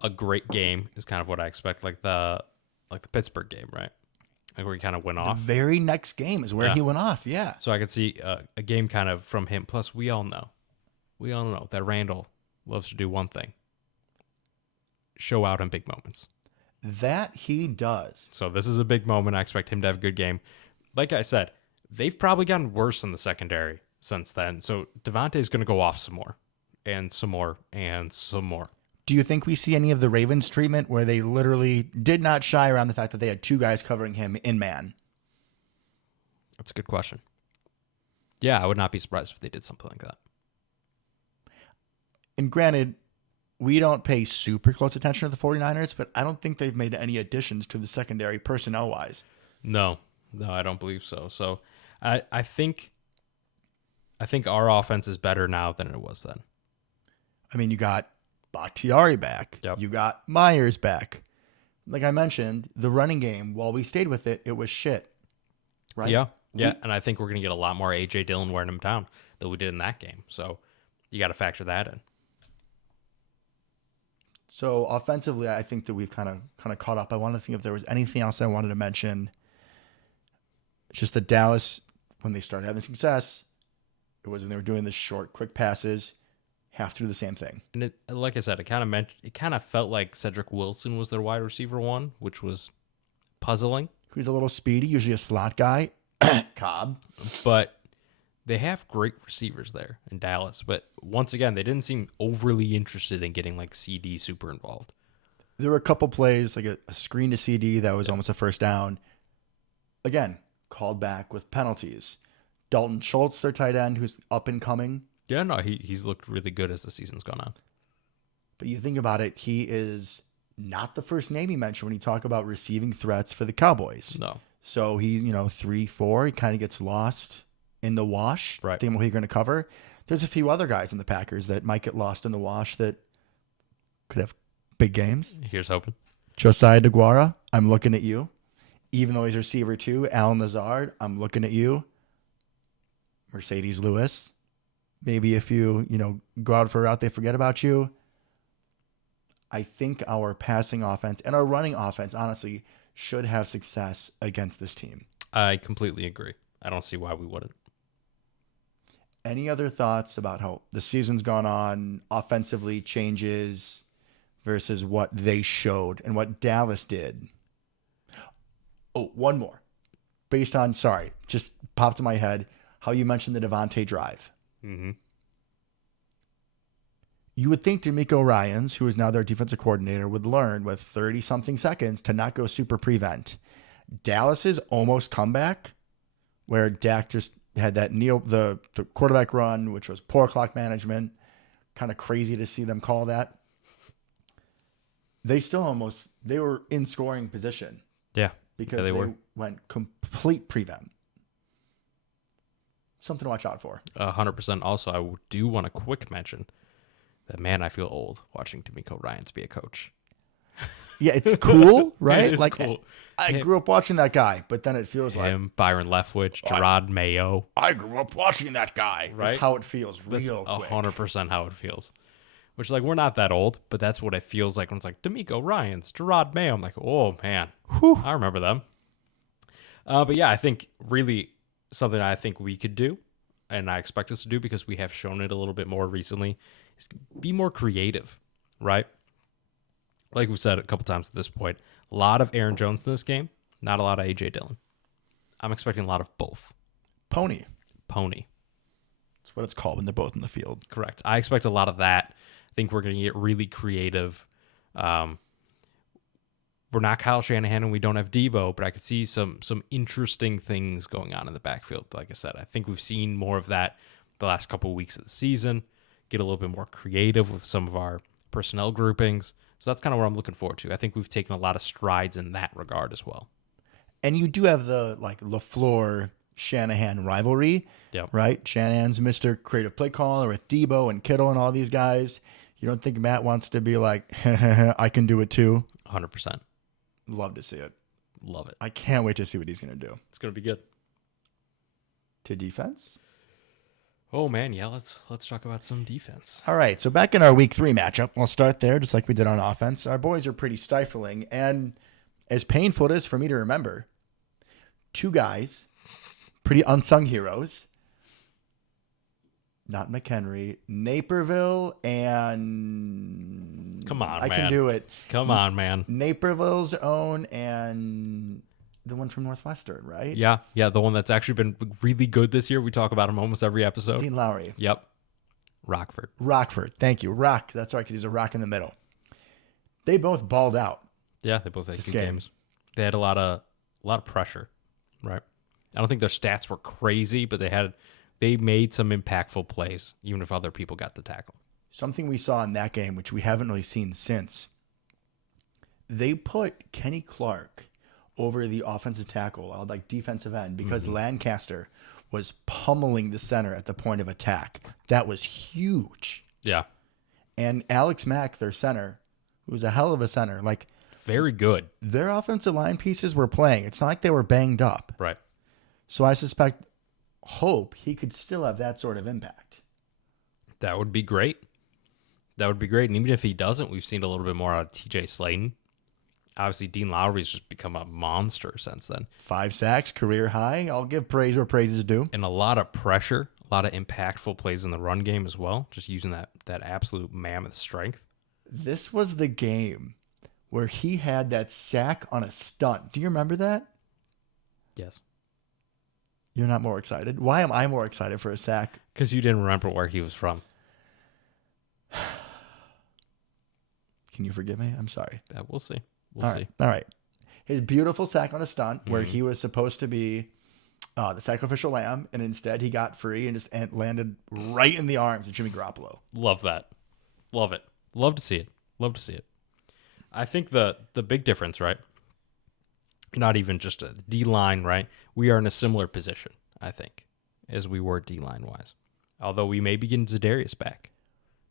a great game is kind of what I expect, like the Pittsburgh game, right? Like where he kind of went off. The very next game is where he went off. Yeah. So I could see a game kind of from him. Plus, we all know that Randall loves to do one thing: show out in big moments. That he does. So this is a big moment. I expect him to have a good game. Like I said, they've probably gotten worse in the secondary since then. So Devontae's going to go off some more and some more and some more. Do you think we see any of the Ravens treatment where they literally did not shy around the fact that they had two guys covering him in man? That's a good question. Yeah, I would not be surprised if they did something like that. And granted, we don't pay super close attention to the 49ers, but I don't think they've made any additions to the secondary personnel-wise. No, I don't believe so. So I think our offense is better now than it was then. I mean, you got Bakhtiari back. Yep. You got Myers back. Like I mentioned, the running game, while we stayed with it, it was shit. Right? Yeah. And I think we're going to get a lot more A.J. Dillon wearing him down than we did in that game. So you got to factor that in. So offensively, I think that we've kind of caught up. I wanted to think if there was anything else I wanted to mention. It's just that Dallas, when they started having success, it was when they were doing the short, quick passes, have to do the same thing. And it, like I said, it kind of felt like Cedric Wilson was their wide receiver one, which was puzzling. He's a little speedy, usually a slot guy. Cobb. But they have great receivers there in Dallas. But once again, they didn't seem overly interested in getting like CD super involved. There were a couple plays, like a screen to CD that was almost a first down. Again, called back with penalties. Dalton Schultz, their tight end, who's up and coming. Yeah, no, he's looked really good as the season's gone on. But you think about it, he is not the first name you mentioned when you talk about receiving threats for the Cowboys. No. So he's, 3-4. He kind of gets lost in the wash. Right. Thinking what he's going to cover. There's a few other guys in the Packers that might get lost in the wash that could have big games. Here's hoping. Josiah DeGuara, I'm looking at you. Even though he's receiver too, Alan Lazard, I'm looking at you. Mercedes Lewis, maybe if you, go out for a route, they forget about you. I think our passing offense and our running offense, honestly, should have success against this team. I completely agree. I don't see why we wouldn't. Any other thoughts about how the season's gone on, offensively changes versus what they showed and what Dallas did? Oh, one more. Based on, just popped in my head, how you mentioned the Devontae drive. Mm-hmm. You would think D'Amico Ryans, who is now their defensive coordinator, would learn with 30-something seconds to not go super prevent. Dallas's almost comeback, where Dak just had that the quarterback run, which was poor clock management. Kind of crazy to see them call that. They were in scoring position. Yeah. Because they went complete prevent. Something to watch out for. 100%. Also, I do want a quick mention that, man, I feel old watching D'Amico Ryans be a coach. Yeah, it's cool, right? It's cool. I grew up watching that guy, but then it feels like him, Byron Leftwich, Gerard Mayo. I grew up watching that guy. Right? That's how it feels That's real quick. 100% how it feels. Which, we're not that old, but that's what it feels like when it's like D'Amico Ryans, Gerard Mayo. I'm like, oh, man. Whew, I remember them. But yeah, I think really something I think we could do, and I expect us to do because we have shown it a little bit more recently, is be more creative, right? Like we've said a couple times at this point, a lot of Aaron Jones in this game, not a lot of A.J. Dillon. I'm expecting a lot of both. Pony. That's what it's called when they're both in the field. Correct. I expect a lot of that. I think we're going to get really creative. We're not Kyle Shanahan and we don't have Debo, but I could see some interesting things going on in the backfield. Like I said, I think we've seen more of that the last couple of weeks of the season. Get a little bit more creative with some of our personnel groupings. So that's kind of what I'm looking forward to. I think we've taken a lot of strides in that regard as well. And you do have the LaFleur-Shanahan rivalry, right? Shanahan's Mr. Creative Play Caller with Debo and Kittle and all these guys. You don't think Matt wants to be like, I can do it too? 100%. Love to see it. Love it. I can't wait to see what he's going to do. It's going to be good. To defense? Oh, man, yeah, let's talk about some defense. All right, so back in our Week 3 matchup, we'll start there just like we did on offense. Our boys are pretty stifling, and as painful it is for me to remember, two guys, pretty unsung heroes, not McHenry, Naperville, and... Come on, I can do it. Come on, man. Naperville's own and the one from Northwestern, right? Yeah, the one that's actually been really good this year. We talk about him almost every episode. Dean Lowry. Yep. Rockford. Thank you. Rock. That's right, because he's a rock in the middle. They both balled out. Yeah, they both had This good game. games. They had a lot of pressure, right? I don't think their stats were crazy, but they made some impactful plays, even if other people got the tackle. Something we saw in that game, which we haven't really seen since, they put Kenny Clark over the offensive tackle, like defensive end, because Lancaster was pummeling the center at the point of attack. That was huge. Yeah. And Alex Mack, their center, who was a hell of a center, like Very good. their offensive line pieces were playing. It's not like they were banged up. Right. So I hope he could still have that sort of impact. That would be great. And even if he doesn't, we've seen a little bit more out of TJ Slayton. Obviously, Dean Lowry's just become a monster since then. 5 sacks, career high. I'll give praise where praise is due. And a lot of pressure, a lot of impactful plays in the run game as well, just using that absolute mammoth strength. This was the game where he had that sack on a stunt. Do you remember that? Yes. You're not more excited. Why am I more excited for a sack? Because you didn't remember where he was from. Can you forgive me? I'm sorry. We'll see. We'll see. All right. His beautiful sack on a stunt where he was supposed to be the sacrificial lamb, and instead he got free and just landed right in the arms of Jimmy Garoppolo. Love that. Love it. Love to see it. I think the big difference, right? Not even just a D-line, right? We are in a similar position, I think, as we were D-line wise. Although we may be getting Zadarius back.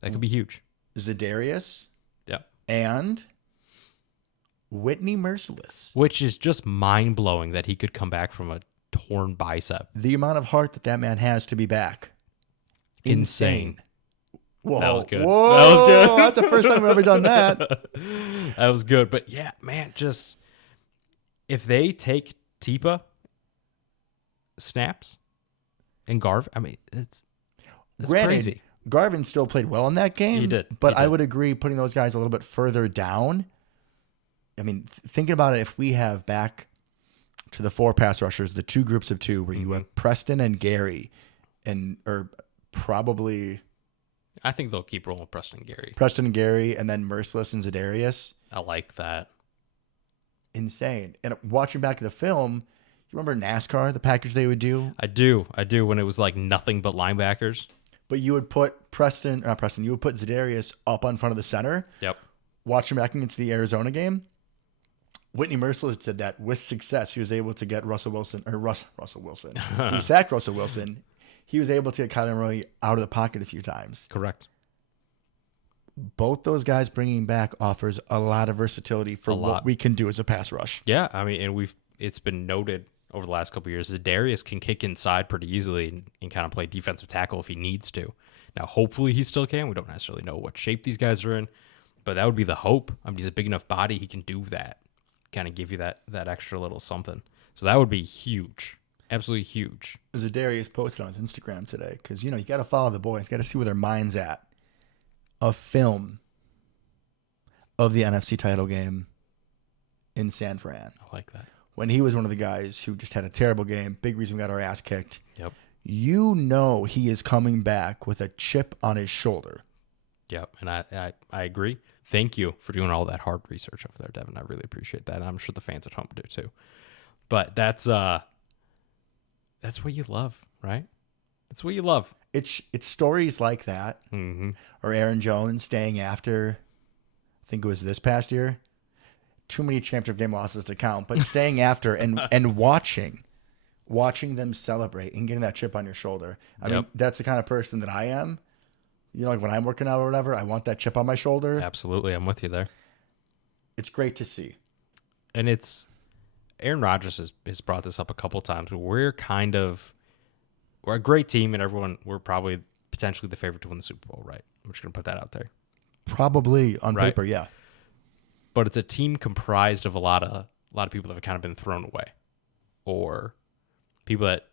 That could be huge. Zadarius Yeah. and Whitney Merciless. Which is just mind-blowing that he could come back from a torn bicep. The amount of heart that man has to be back. Insane. Whoa. That was good. Whoa. That was good. That's the first time we've ever done that. That was good. But yeah, man, just if they take Tipa snaps and Garv, I mean, it's Granted, crazy. Garvin still played well in that game. He did. But He I did. would agree putting those guys a little bit further down. I mean, thinking about it, if we have back to the 4 pass rushers, the 2 groups of 2, where you have Preston and Gary, or probably I think they'll keep rolling with Preston and Gary. Preston and Gary, and then Merciless and Zadarius. I like that. Insane. And watching back the film, you remember NASCAR, the package they would do? I do when it was like nothing but linebackers. But you would put you would put Zadarius up on front of the center. Yep. Watching back against the Arizona game, Whitney Merciless did that with success. He was able to get Russell Wilson. He sacked Russell Wilson. He was able to get Kyler Murray out of the pocket a few times. Correct. Both those guys bringing back offers a lot of versatility for what we can do as a pass rush. Yeah, I mean, and it's been noted over the last couple of years that Darius can kick inside pretty easily and kind of play defensive tackle if he needs to. Now, hopefully he still can. We don't necessarily know what shape these guys are in, but that would be the hope. I mean, he's a big enough body. He can do that, kind of give you that extra little something. So that would be huge. Absolutely huge. Zadarius posted on his Instagram today because, you got to follow the boys. Got to see where their mind's at. A film of the NFC title game in San Fran. I like that. When he was one of the guys who just had a terrible game, big reason we got our ass kicked. Yep. He is coming back with a chip on his shoulder. Yep, and I agree. Thank you for doing all that hard research over there, Devin. I really appreciate that, and I'm sure the fans at home do too. But that's what you love, right? That's what you love. It's stories like that, or Aaron Jones staying after. I think it was this past year. Too many championship game losses to count, but staying after and watching them celebrate and getting that chip on your shoulder. I mean, that's the kind of person that I am. Like when I'm working out or whatever, I want that chip on my shoulder. Absolutely, I'm with you there. It's great to see. And Aaron Rodgers has brought this up a couple times, but we're a great team, and we're probably potentially the favorite to win the Super Bowl, right? I'm just going to put that out there. Probably on paper, yeah. But it's a team comprised of a lot of people that have kind of been thrown away, or people that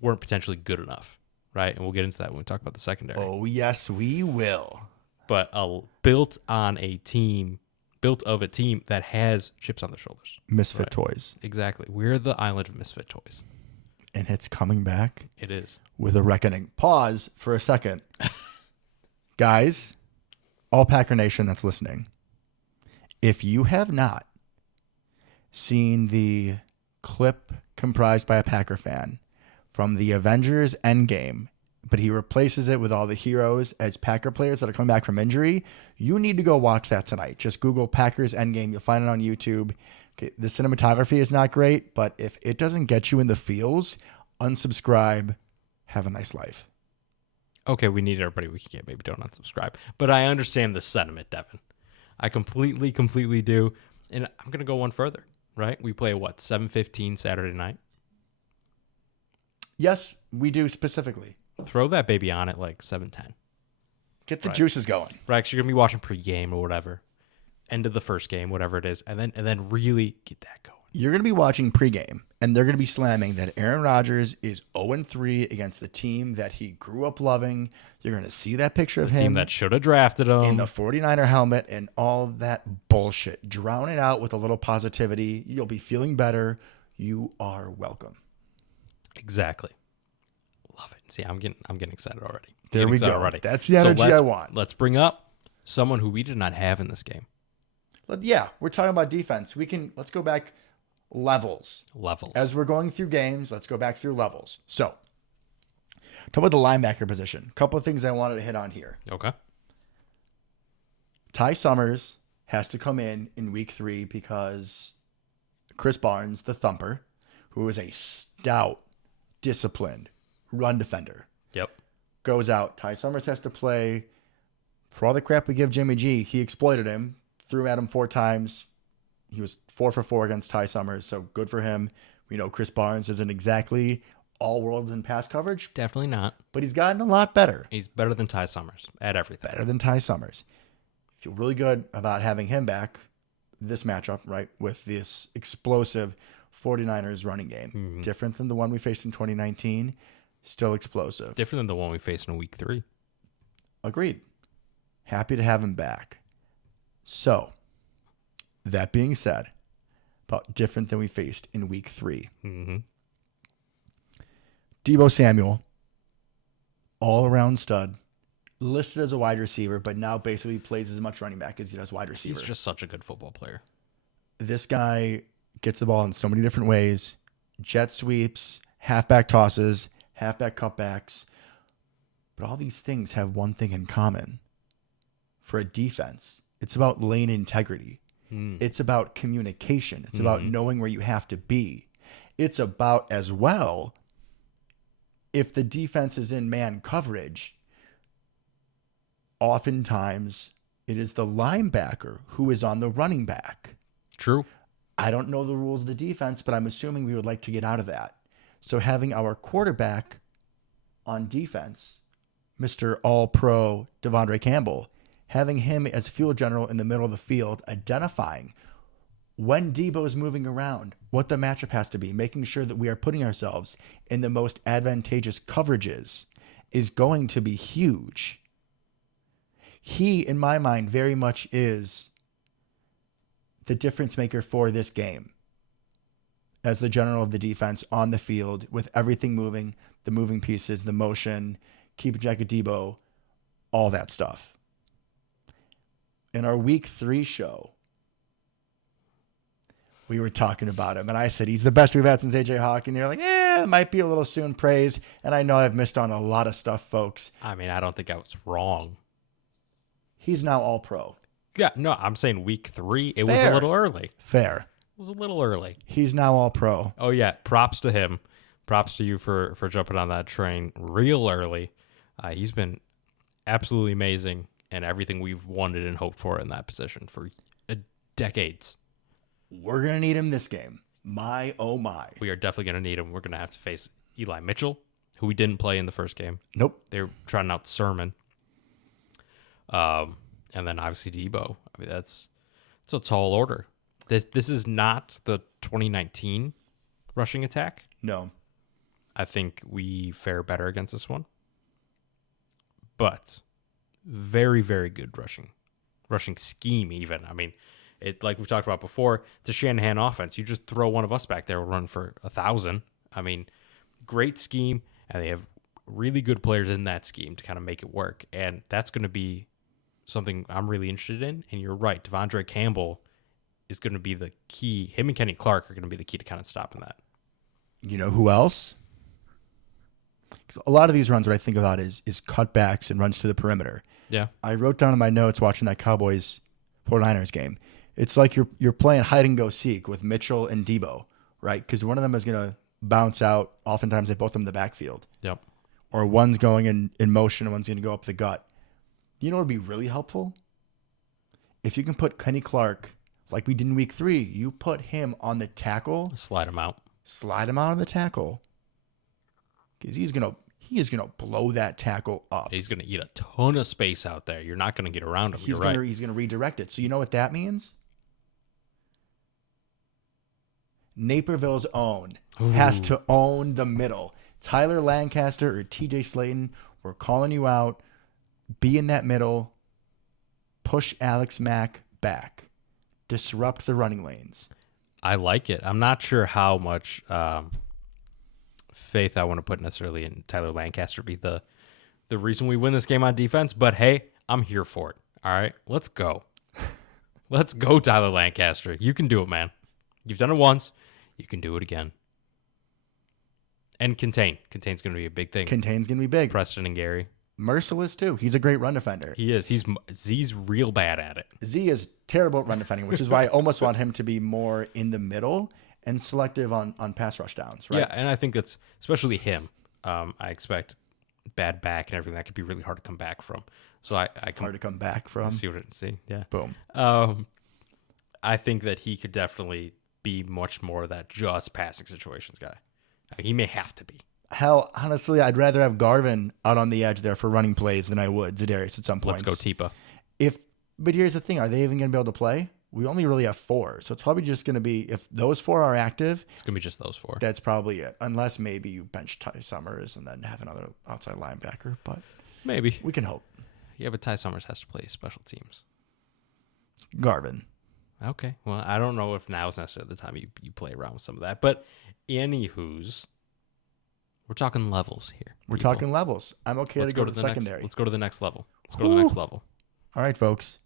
weren't potentially good enough, right? And we'll get into that when we talk about the secondary. Oh, yes, we will. But built on a team built of a team that has chips on their shoulders. Misfit toys. Exactly. We're the island of misfit toys. And it's coming back It is. with a reckoning. Pause for a second. Guys, all Packer Nation that's listening, if you have not seen the clip comprised by a Packer fan from the Avengers Endgame, but he replaces it with all the heroes as Packer players that are coming back from injury, you need to go watch that tonight. Just Google Packers Endgame. You'll find it on YouTube. Okay, the cinematography is not great, but if it doesn't get you in the feels, unsubscribe. Have a nice life. Okay, we need everybody we can get. Maybe don't unsubscribe. But I understand the sentiment, Devin. I completely do. And I'm going to go one further, right? We play, 7:15 Saturday night? Yes, we do specifically. Throw that baby on at 7:10. Get the juices going. Right, because you're going to be watching pregame or whatever. End of the first game, whatever it is. And then really get that going. You're going to be watching pregame, and they're going to be slamming that Aaron Rodgers is 0-3 against the team that he grew up loving. You're going to see that picture of him. Team that should have drafted him. In the 49er helmet and all that bullshit. Drown it out with a little positivity. You'll be feeling better. You are welcome. Exactly. Love it. See, I'm getting excited already. There we go. Already. That's the energy I want. Let's bring up someone who we did not have in this game. Yeah, we're talking about defense. Let's go back levels. As we're going through games, let's go back through levels. So, talk about the linebacker position. A couple of things I wanted to hit on here. Okay. Ty Summers has to come in week 3 because Chris Barnes, the thumper, who is a stout, disciplined run defender, goes out. Ty Summers has to play. For all the crap we give Jimmy G, he exploited him, threw at him 4 times. He was 4 for 4 against Ty Summers, so good for him. We know Chris Barnes isn't exactly all worlds in pass coverage. Definitely not. But he's gotten a lot better. He's better than Ty Summers at everything. Better than Ty Summers. Feel really good about having him back this matchup, right, with this explosive 49ers running game. Mm-hmm. Different than the one we faced in 2019. Still explosive. Different than the one we faced in week 3. Agreed. Happy to have him back. So, that being said, about different than we faced in week 3. Mm-hmm. Deebo Samuel, all-around stud, listed as a wide receiver, but now basically plays as much running back as he does wide receiver. He's just such a good football player. This guy gets the ball in so many different ways. Jet sweeps, halfback tosses, halfback cutbacks. But all these things have one thing in common. For a defense, it's about lane integrity. It's about communication. It's about knowing where you have to be. It's about, as well, if the defense is in man coverage, oftentimes it is the linebacker who is on the running back. True. I don't know the rules of the defense, but I'm assuming we would like to get out of that. So having our quarterback on defense, Mr. All-Pro Devondre Campbell, having him as field general in the middle of the field, identifying when Deebo is moving around, what the matchup has to be, making sure that we are putting ourselves in the most advantageous coverages is going to be huge. He, in my mind, very much is the difference maker for this game as the general of the defense on the field with everything moving, the moving pieces, the motion, keeping track of Deebo, all that stuff. In our week 3 show, we were talking about him, and I said, he's the best we've had since A.J. Hawk, and you're like, it might be a little soon praise, and I know I've missed on a lot of stuff, folks. I mean, I don't think I was wrong. He's now all-pro. Yeah, no, I'm saying week 3, it was a little early. Fair. It was a little early. He's now all-pro. Oh, yeah, props to him. Props to you for jumping on that train real early. He's been absolutely amazing and everything we've wanted and hoped for in that position for decades. We're going to need him this game. My, oh my. We are definitely going to need him. We're going to have to face Eli Mitchell, who we didn't play in the first game. Nope. They're trying out Sermon. And then obviously Deebo. I mean, it's a tall order. This is not the 2019 rushing attack. No. I think we fare better against this one. But very, very good rushing scheme even. I mean, Like we've talked about before, it's a Shanahan offense. You just throw one of us back there, we'll run for 1,000. I mean, great scheme, and they have really good players in that scheme to kind of make it work. And that's going to be something I'm really interested in. And you're right, Devondre Campbell is going to be the key. Him and Kenny Clark are going to be the key to kind of stopping that. You know who else? Because a lot of these runs, what I think about is cutbacks and runs to the perimeter. Yeah. I wrote down in my notes watching that Cowboys 49ers game. It's like you're playing hide and go seek with Mitchell and Debo, right? Because one of them is going to bounce out. Oftentimes they both them in the backfield. Yep. Or one's going in motion and one's going to go up the gut. You know what would be really helpful? If you can put Kenny Clark, like we did in week 3, you put him on the tackle. Slide him out. Slide him out on the tackle. Because he is gonna blow that tackle up. He's going to eat a ton of space out there. You're not going to get around him. You're right. He's gonna redirect it. So you know what that means? Naperville's own has to own the middle. Tyler Lancaster or TJ Slayton, we're calling you out. Be in that middle. Push Alex Mack back. Disrupt the running lanes. I like it. I'm not sure how much faith I want to put necessarily in Tyler Lancaster be the reason we win this game on defense, but hey, I'm here for it. All right, let's go. Let's go, Tyler Lancaster. You can do it, man. You've done it once. You can do it again. And Contain's going to be a big thing. Contain's going to be big. Preston and Gary. Merciless, too. He's a great run defender. He is. Z's real bad at it. Z is terrible at run defending, which is why I almost want him to be more in the middle and selective on pass rush downs, right? Yeah, and I think that's especially him. I expect bad back and everything. That could be really hard to come back from. So I hard to come back from. See, yeah. Boom. I think that he could definitely be much more of that just passing situations guy. He may have to be. Hell, honestly, I'd rather have Garvin out on the edge there for running plays than I would Za'Darius at some point. Let's go Tipa. But here's the thing. Are they even going to be able to play? We only really have 4. So it's probably just going to be, if those 4 are active. It's going to be just those 4. That's probably it. Unless maybe you bench Ty Summers and then have another outside linebacker. But maybe. We can hope. Yeah, but Ty Summers has to play special teams. Garvin. Okay. Well, I don't know if now is necessarily the time you play around with some of that. But anywho's, we're talking levels here. We're talking levels. I'm okay to go to the secondary. Let's go to the next level. Let's go to the next level. All right, folks.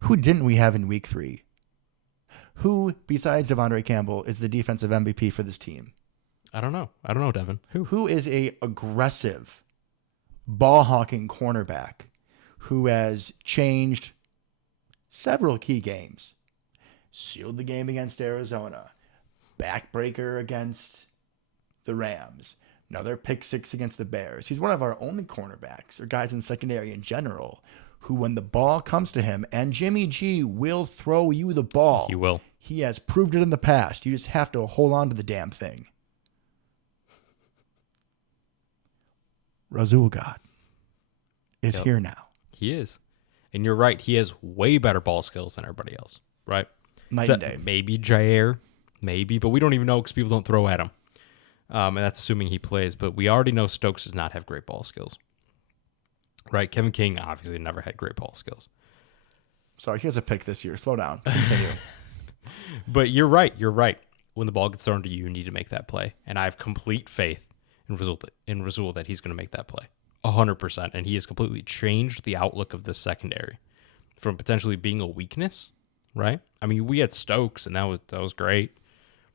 Who didn't we have in week 3? Who, besides Devondre Campbell, is the defensive MVP for this team? I don't know, Devin. Who is a aggressive, ball-hawking cornerback who has changed several key games? Sealed the game against Arizona. Backbreaker against the Rams. Another pick 6 against the Bears. He's one of our only cornerbacks, or guys in secondary in general, who when the ball comes to him, and Jimmy G will throw you the ball. He will. He has proved it in the past. You just have to hold on to the damn thing. Razul God is here now. He is. And you're right. He has way better ball skills than everybody else, right? Night and day. Maybe Jair, maybe, but we don't even know because people don't throw at him. And that's assuming he plays. But we already know Stokes does not have great ball skills. Right? Kevin King obviously never had great ball skills. Sorry, he has a pick this year. Slow down. Continue. But you're right. When the ball gets thrown to you, you need to make that play. And I have complete faith in Razul that he's going to make that play. 100%. And he has completely changed the outlook of this secondary from potentially being a weakness, right? I mean, we had Stokes, and that was great.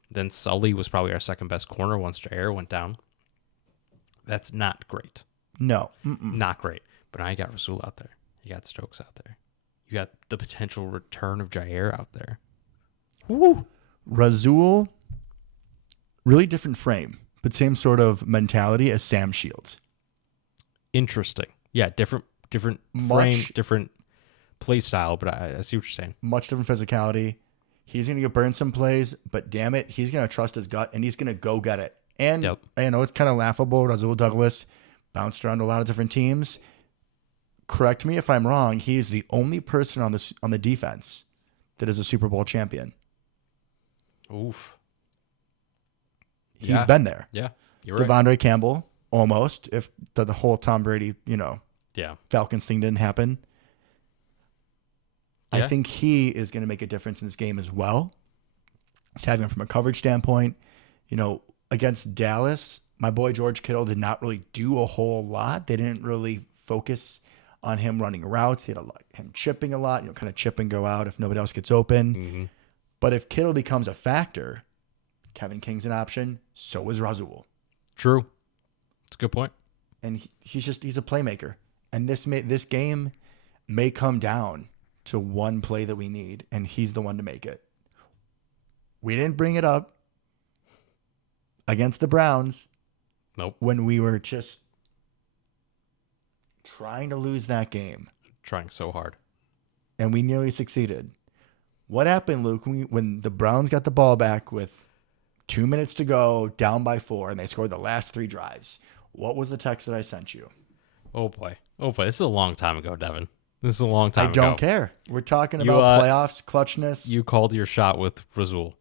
Then Sully was probably our second best corner once Jair went down. That's not great. No. Not great. But now you got Rasul out there. You got Stokes out there. You got the potential return of Jair out there. Woo. Razul, really different frame, but same sort of mentality as Sam Shields. Interesting. Yeah, different frame, different play style, but I see what you're saying. Much different physicality. He's going to get burned some plays, but damn it, he's going to trust his gut, and he's going to go get it. And I know it's kind of laughable. Razul Douglas bounced around a lot of different teams. Correct me if I'm wrong. He is the only person on the defense that is a Super Bowl champion. Oof. He's been there. Yeah, you're Devondre right. Campbell, almost, if the whole Tom Brady, Yeah. Falcons thing didn't happen. I think he is going to make a difference in this game as well. Just having him from a coverage standpoint, against Dallas, my boy George Kittle did not really do a whole lot. They didn't really focus on him running routes. They had him chipping a lot, kind of chip and go out if nobody else gets open. Mm-hmm. But if Kittle becomes a factor, Kevin King's an option. So is Rasul. True. That's a good point. And he's a playmaker. And this game may come down to one play that we need, and he's the one to make it. We didn't bring it up against the Browns. Nope. When we were just trying to lose that game. Trying so hard. And we nearly succeeded. What happened, Luke, when the Browns got the ball back with 2 minutes to go, down by 4, and they scored the last 3 drives? What was the text that I sent you? Oh, boy. This is a long time ago, Devin. This is a long time ago. I don't care. We're talking about playoffs, clutchness. You called your shot with Rasul.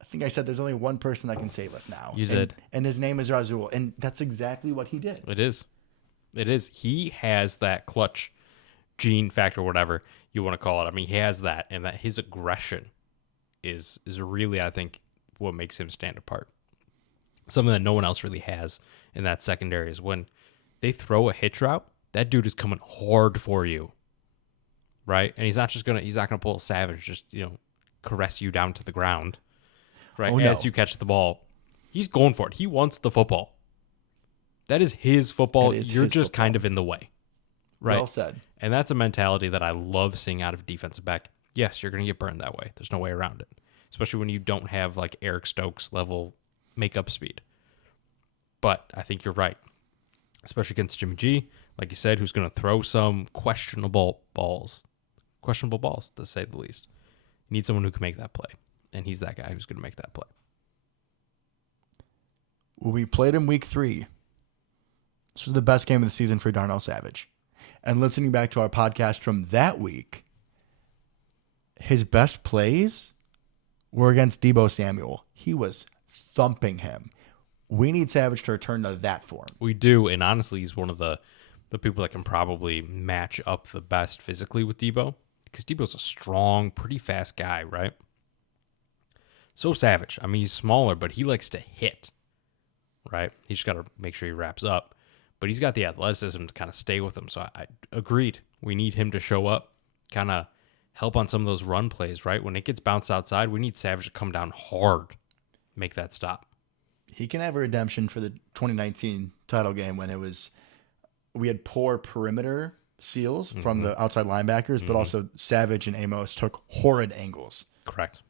I think I said there's only one person that can save us now. You did. And his name is Rasul. And that's exactly what he did. It is. He has that clutch gene factor, whatever you want to call it. I mean, he has that, and that his aggression is really, I think, what makes him stand apart. Something that no one else really has in that secondary is when they throw a hitch route, that dude is coming hard for you, right? And he's not gonna pull a savage, just caress you down to the ground, right? As you catch the ball, he's going for it. He wants the football. That is his football. You're just kind of in the way, right? Well said. And that's a mentality that I love seeing out of a defensive back. Yes, you're gonna get burned that way. There's no way around it, especially when you don't have like Eric Stokes level makeup speed. But I think you're right, especially against Jimmy G, like you said, who's going to throw some questionable balls, to say the least. You need someone who can make that play, and he's that guy who's going to make that play. We played him week 3. This was the best game of the season for Darnell Savage. And listening back to our podcast from that week, his best plays were against Deebo Samuel. He was thumping him. We need Savage to return to that form. We do, and honestly, he's one of the people that can probably match up the best physically with Deebo, because Deebo's a strong, pretty fast guy, right? So Savage. I mean, he's smaller, but he likes to hit, right? He just got to make sure he wraps up. But he's got the athleticism to kind of stay with him. So I agreed. We need him to show up, kind of help on some of those run plays, right? When it gets bounced outside, we need Savage to come down hard, make that stop. He can have a redemption for the 2019 title game when we had poor perimeter seals from the outside linebackers, but also Savage and Amos took horrid angles. Correct.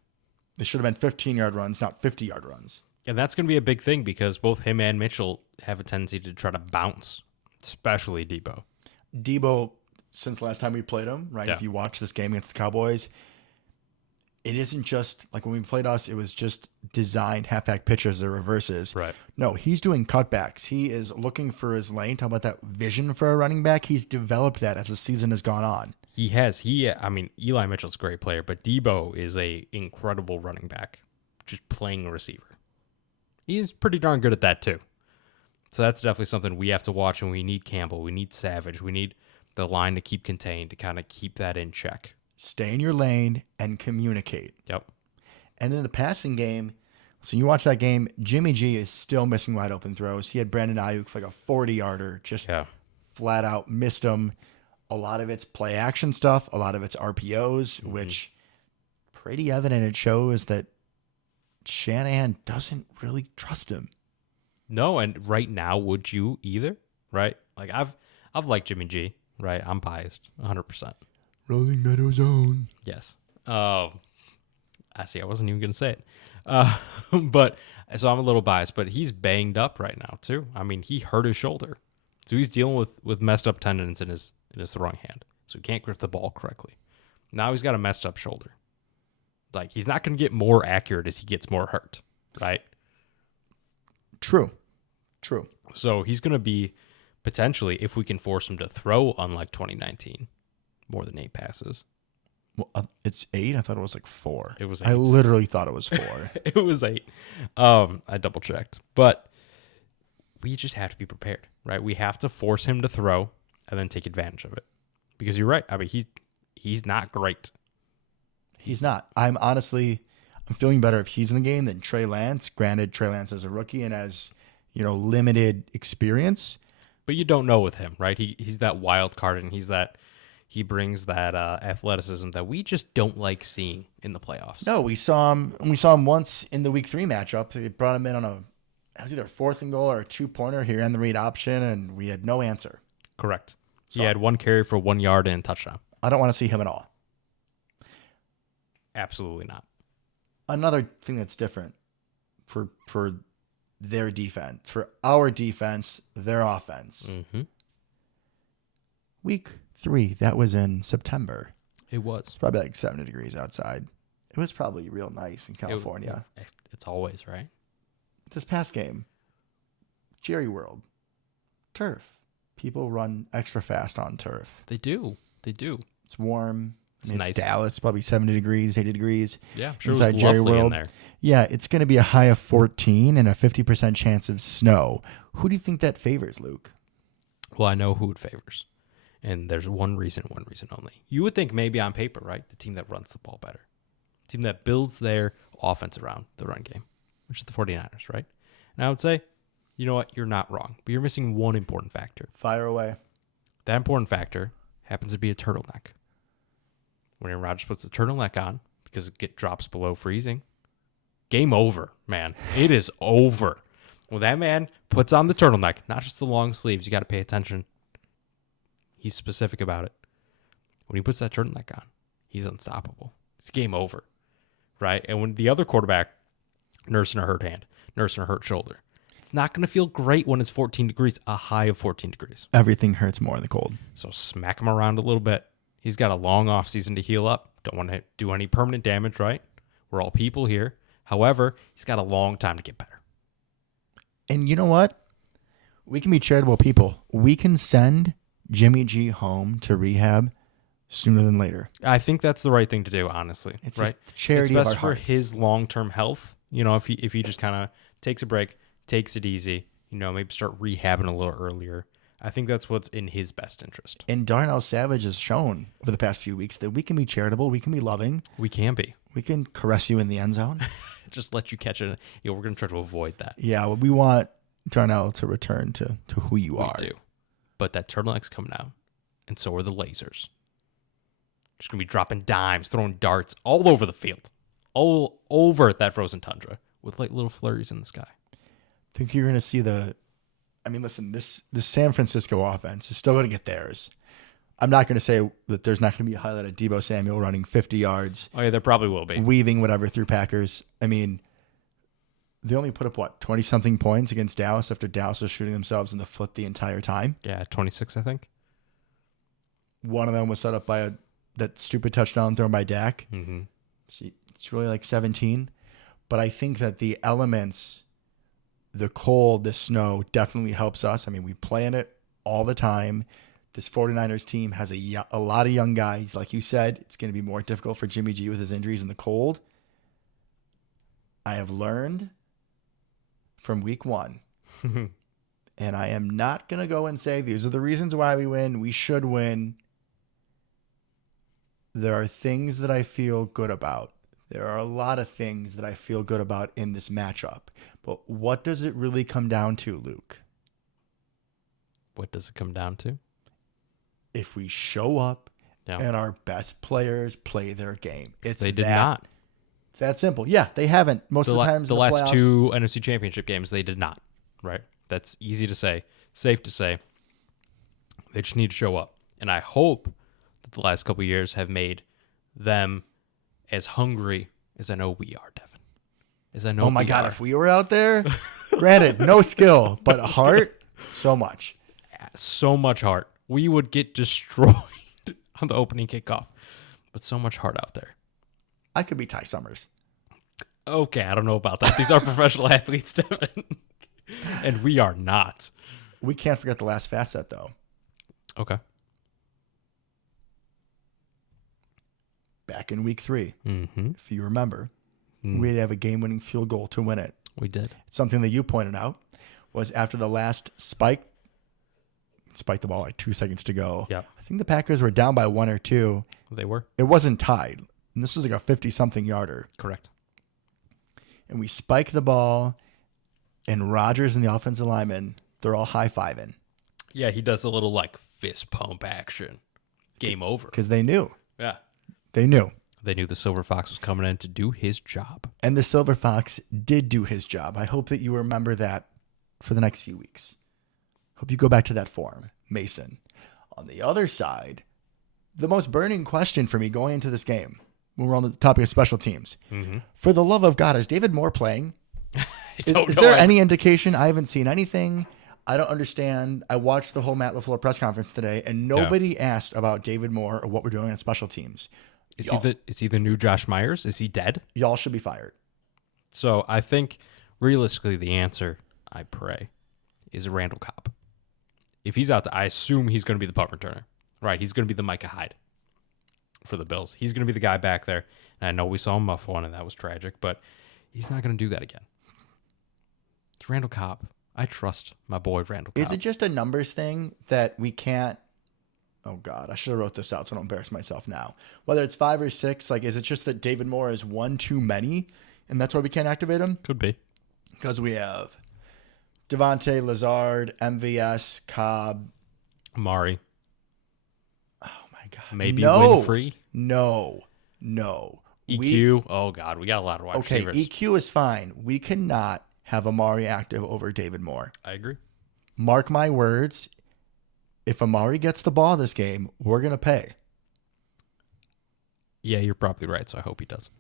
They should have been 15-yard runs, not 50-yard runs. And that's going to be a big thing because both him and Mitchell have a tendency to try to bounce, especially Deebo. Deebo, since last time we played him, right? Yeah. If you watch this game against the Cowboys, it isn't just like when we played us, it was just designed halfback pitches or reverses. Right. No, he's doing cutbacks. He is looking for his lane. Talk about that vision for a running back. He's developed that as the season has gone on. He has. Eli Mitchell's a great player, but Deebo is a incredible running back, just playing a receiver. He's pretty darn good at that too. So that's definitely something we have to watch, and we need Campbell. We need Savage. We need the line to keep contained to kind of keep that in check. Stay in your lane and communicate. Yep. And in the passing game, so you watch that game, Jimmy G is still missing wide open throws. He had Brandon Ayuk for like a 40-yarder, just flat out missed him. A lot of it's play action stuff. A lot of it's RPOs, which pretty evident it shows that Shanahan doesn't really trust him. No, and right now, would you either? Right? Like I've liked Jimmy G. Right? I'm biased, 100%. Rolling Meadow Zone. Yes. I see. I wasn't even going to say it. But so I'm a little biased, but he's banged up right now too. I mean, he hurt his shoulder. So he's dealing with messed up tendons in his throwing hand. So he can't grip the ball correctly. Now he's got a messed up shoulder. Like, he's not going to get more accurate as he gets more hurt, right? True. So he's going to be potentially, if we can force him to throw unlike 2019, more than 8 passes. Well, it's 8? I thought it was like 4. It was 8. I literally thought it was 4. It was 8. I double checked. But we just have to be prepared, right? We have to force him to throw and then take advantage of it. Because you're right. I mean, he's not great. He's not. I'm feeling better if he's in the game than Trey Lance. Granted, Trey Lance is a rookie and has, limited experience. But you don't know with him, right? He's that wild card, and he brings that athleticism that we just don't like seeing in the playoffs. No, we saw him once in the week 3 matchup. They brought him in on it was either a 4th and goal or a 2-pointer. He ran the read option, and we had no answer. Correct. He had 1 carry for 1 yard and a touchdown. I don't want to see him at all. Absolutely not. Another thing that's different for their defense, for our defense, their offense. Mm-hmm. Week 3, that was in September. It was. It's probably like 70 degrees outside. It was probably real nice in California. It's always, right? This past game, Jerry World, turf. People run extra fast on turf. They do. It's warm. It's It's nice. Dallas, probably 70 degrees, 80 degrees. Yeah, I'm sure Inside it was Jerry lovely in World. there. Yeah, it's going to be a high of 14 and a 50% chance of snow. Who do you think that favors, Luke? Well, I know who it favors. And there's one reason only. You would think maybe on paper, right? The team that runs the ball better. The team that builds their offense around the run game, which is the 49ers, right? And I would say, you know what? You're not wrong. But you're missing one important factor. Fire away. That important factor happens to be a turtleneck. When Aaron Rodgers puts the turtleneck on, because it drops below freezing, game over, man. It is over. When that man puts on the turtleneck, not just the long sleeves, you got to pay attention. He's specific about it. When he puts that turtleneck on, he's unstoppable. It's game over, right? And when the other quarterback nursing a hurt hand, nursing a hurt shoulder, it's not going to feel great when it's 14 degrees, a high of 14 degrees. Everything hurts more in the cold. So smack him around a little bit. He's got a long off season to heal up. Don't want to do any permanent damage, right? We're all people here. However, he's got a long time to get better. And you know what? We can be charitable people. We can send Jimmy G home to rehab sooner than later. I think that's the right thing to do, honestly. It's right? just charity it's of best our for hearts. his long-term health. If he just kind of takes a break, takes it easy, maybe start rehabbing a little earlier. I think that's what's in his best interest. And Darnell Savage has shown over the past few weeks that we can be charitable, we can be loving, We can be. we can caress you in the end zone. Just let you catch it. We're going to try to avoid that. Yeah, we want Darnell to return to who you are. We do. But that turtleneck's coming out, and so are the lasers. Just going to be dropping dimes, throwing darts all over the field, all over that frozen tundra with like little flurries in the sky. Think you're going to see listen, this San Francisco offense is still going to get theirs. I'm not going to say that there's not going to be a highlight of Deebo Samuel running 50 yards, Oh, yeah, there probably will be. weaving whatever through Packers. I mean, they only put up, 20-something points against Dallas after Dallas was shooting themselves in the foot the entire time. Yeah, 26, I think. One of them was set up by that stupid touchdown thrown by Dak. Mm-hmm. See, it's really like 17. But I think that the elements, the cold, the snow definitely helps us. I mean, we play in it all the time. This 49ers team has a lot of young guys. Like you said, it's going to be more difficult for Jimmy G with his injuries in the cold. I have learned from week 1. And I am not going to go and say these are the reasons why we win. We should win. There are things that I feel good about. There are a lot of things that I feel good about in this matchup. But what does it really come down to, Luke? What does it come down to? If we show up Yeah. and our best players play their game. They did not. It's that simple. Yeah, they haven't. Most of the times the in last playoffs, 2 NFC Championship games, they did not. Right? That's easy to say. Safe to say. They just need to show up. And I hope that the last couple of years have made them as hungry as I know we are, Devin. As I know oh my we God, are. if we were out there, granted, no skill, but heart, so much. So much heart. We would get destroyed on the opening kickoff. But so much heart out there. I could be Ty Summers. Okay, I don't know about that. These are professional athletes, Devin. And we are not. We can't forget the last facet, though. Okay. Back in week 3, Mm-hmm. if you remember, we had to have a game-winning field goal to win it. We did. Something that you pointed out was after the last spike spiked the ball like 2 seconds to go. Yep. I think the Packers were down by 1 or 2. They were. It wasn't tied. And this was like a 50-something yarder. Correct. And we spike the ball, and Rodgers and the offensive lineman, they're all high-fiving. Yeah, he does a little like fist pump action. Game over. Because they knew. Yeah. They knew. They knew the Silver Fox was coming in to do his job. And the Silver Fox did do his job. I hope that you remember that for the next few weeks. Hope you go back to that form, Mason. On the other side, the most burning question for me going into this game, when we're on the topic of special teams, for the love of God, is David Moore playing? Is there any indication? I haven't seen anything. I don't understand. I watched the whole Matt LaFleur press conference today, and nobody asked about David Moore or what we're doing on special teams. Is he the new Josh Myers? Is he dead? Y'all should be fired. So I think realistically the answer, I pray, is Randall Cobb. If he's out there, I assume he's going to be the punt returner. Right, he's going to be the Micah Hyde for the Bills. He's going to be the guy back there. And I know we saw him muff one, and that was tragic, but he's not going to do that again. It's Randall Cobb. I trust my boy Randall Cobb. Is it just a numbers thing that we can't? Oh, God, I should have wrote this out so I don't embarrass myself now. Whether it's 5 or 6, like, is it just that David Moore is one too many, and that's why we can't activate him? Could be. Because we have Devontae, Lazard, MVS, Cobb. Amari. Oh, my God. Maybe Winfrey. No. EQ. Oh, God, we got a lot of wide receivers. Okay, EQ is fine. We cannot have Amari active over David Moore. I agree. Mark my words. If Amari gets the ball this game, we're going to pay. Yeah, you're probably right, so I hope he does.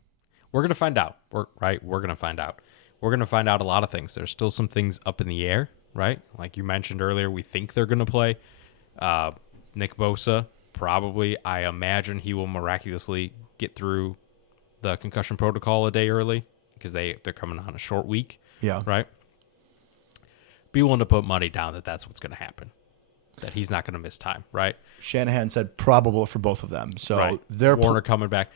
We're going to find out. We're going to find out. We're going to find out a lot of things. There's still some things up in the air, right? Like you mentioned earlier, we think they're going to play. Nick Bosa, probably. I imagine he will miraculously get through the concussion protocol a day early because they're coming on a short week. Yeah. Right? Be willing to put money down that that's what's going to happen. That he's not going to miss time, right? Shanahan said probable for both of them. So they're Warner coming back.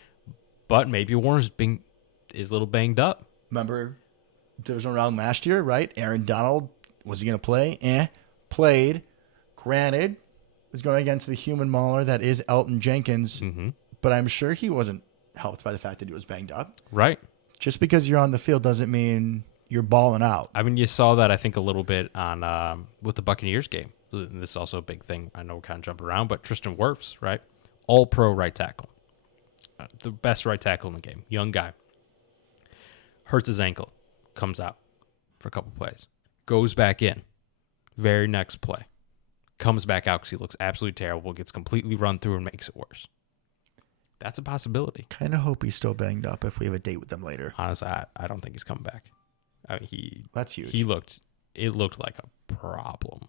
But maybe Warner's is a little banged up. Remember, there was a round last year, right? Aaron Donald, was he going to play? Played. Granted, was going against the human mauler that is Elton Jenkins. Mm-hmm. But I'm sure he wasn't helped by the fact that he was banged up. Right. Just because you're on the field doesn't mean you're balling out. I mean, you saw that, I think, a little bit on with the Buccaneers game. This is also a big thing. I know we're kind of jumping around, but Tristan Wirfs, right? All-pro right tackle. The best right tackle in the game. Young guy. Hurts his ankle. Comes out for a couple plays. Goes back in. Very next play. Comes back out because he looks absolutely terrible. Gets completely run through and makes it worse. That's a possibility. Kind of hope he's still banged up if we have a date with them later. Honestly, I don't think he's coming back. I mean, That's huge. It looked like a problem,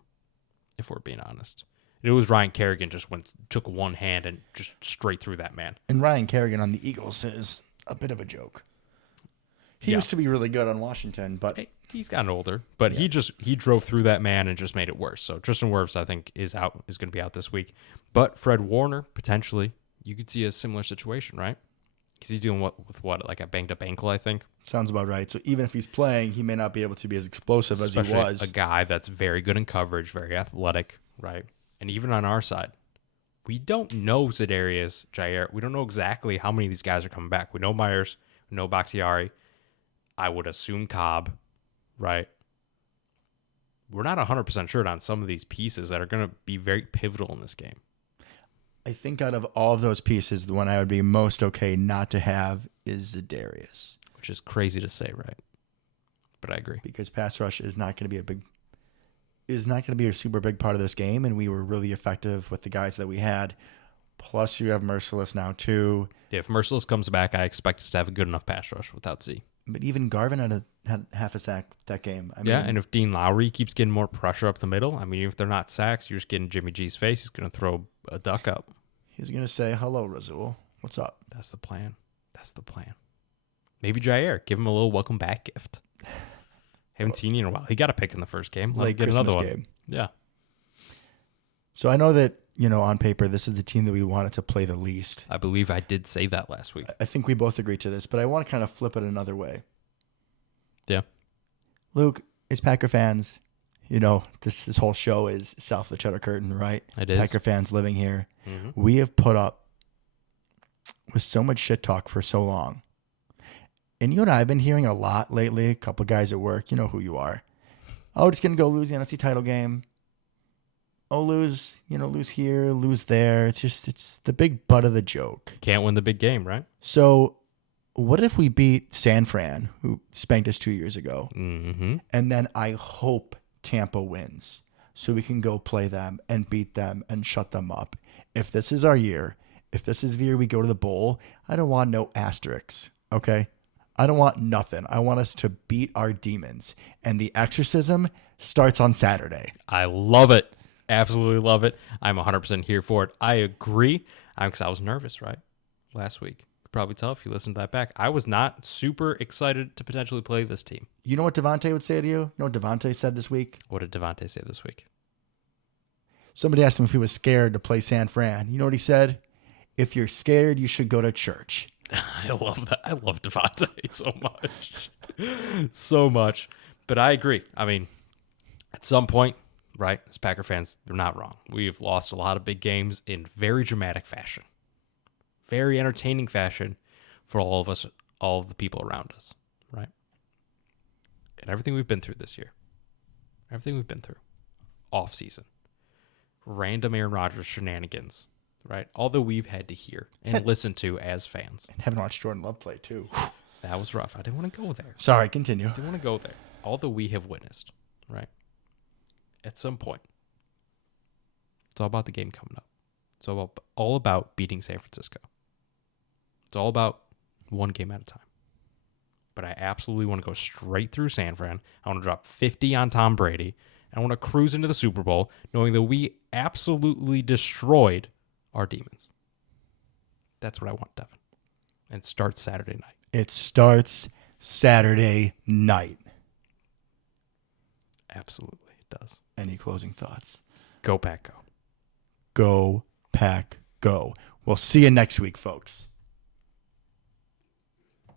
if we're being honest. It was Ryan Kerrigan took one hand and just straight through that man. And Ryan Kerrigan on the Eagles is a bit of a joke. He used to be really good on Washington, but He's gotten older, but he drove through that man and just made it worse. So Tristan Wirfs, I think, is going to be out this week. But Fred Warner, potentially, you could see a similar situation, right? Because he's dealing with like a banged up ankle, I think. Sounds about right. So even if he's playing, he may not be able to be as explosive as he was. A guy that's very good in coverage, very athletic, right? And even on our side, we don't know Za'Darius, Jair. We don't know exactly how many of these guys are coming back. We know Myers, we know Bakhtiari. I would assume Cobb, right? We're not 100% sure on some of these pieces that are going to be very pivotal in this game. I think out of all of those pieces, the one I would be most okay not to have is Za'Darius. Which is crazy to say, right? But I agree. Because pass rush is not going to be a super big part of this game, and we were really effective with the guys that we had. Plus, you have Merciless now, too. Yeah, if Merciless comes back, I expect us to have a good enough pass rush without Z. But even Garvin had half a sack that game. I mean, and if Dean Lowry keeps getting more pressure up the middle, I mean, if they're not sacks, you're just getting Jimmy G's face. He's going to throw a duck up. He's going to say, hello, Razul. What's up? That's the plan. Maybe Jair. Give him a little welcome back gift. Haven't seen you in a while. He got a pick in the first game. Let him get another one. Game. Yeah. So I know that, on paper, this is the team that we wanted to play the least. I believe I did say that last week. I think we both agreed to this, but I want to kind of flip it another way. Yeah. Luke, as Packer fans, You know, this whole show is south of the Cheddar Curtain, right? It is. Packer fans living here. Mhm. We have put up with so much shit talk for so long. And you and I have been hearing a lot lately, a couple of guys at work, you know who you are. Oh, just going to go lose the NFC title game. Oh, lose here, lose there. It's the big butt of the joke. Can't win the big game, right? So what if we beat San Fran, who spanked us 2 years ago, Mm-hmm. and then I hope Tampa wins so we can go play them and beat them and shut them up. If this is our year, if this is the year we go to the bowl, I don't want no asterisks, okay? I don't want nothing. I want us to beat our demons. And the exorcism starts on Saturday. I love it. Absolutely love it. I'm 100% here for it. I agree. Because I was nervous, right? Last week. You could probably tell if you listened to that back. I was not super excited to potentially play this team. You know what Devontae would say to you? You know what Devontae said this week? What did Devontae say this week? Somebody asked him if he was scared to play San Fran. You know what he said? If you're scared, you should go to church. I love that. I love Devontae so much. So much. But I agree. I mean, at some point, right, as Packer fans, they're not wrong. We've lost a lot of big games in very dramatic fashion. Very entertaining fashion for all of us, all of the people around us, right? And everything we've been through this year. Everything we've been through. Off season. Random Aaron Rodgers shenanigans, right? All that we've had to hear and listen to as fans. And haven't watched Jordan Love play, too. That was rough. I didn't want to go there. Sorry, continue. I didn't want to go there. All that we have witnessed, right? At some point, it's all about the game coming up. It's all about beating San Francisco. It's all about one game at a time. But I absolutely want to go straight through San Fran. I want to drop 50 on Tom Brady. I want to cruise into the Super Bowl knowing that we absolutely destroyed our demons. That's what I want, Devin. And it starts Saturday night. It starts Saturday night. Absolutely, it does. Any closing thoughts? Go Pack, go. Go, Pack, go. We'll see you next week, folks.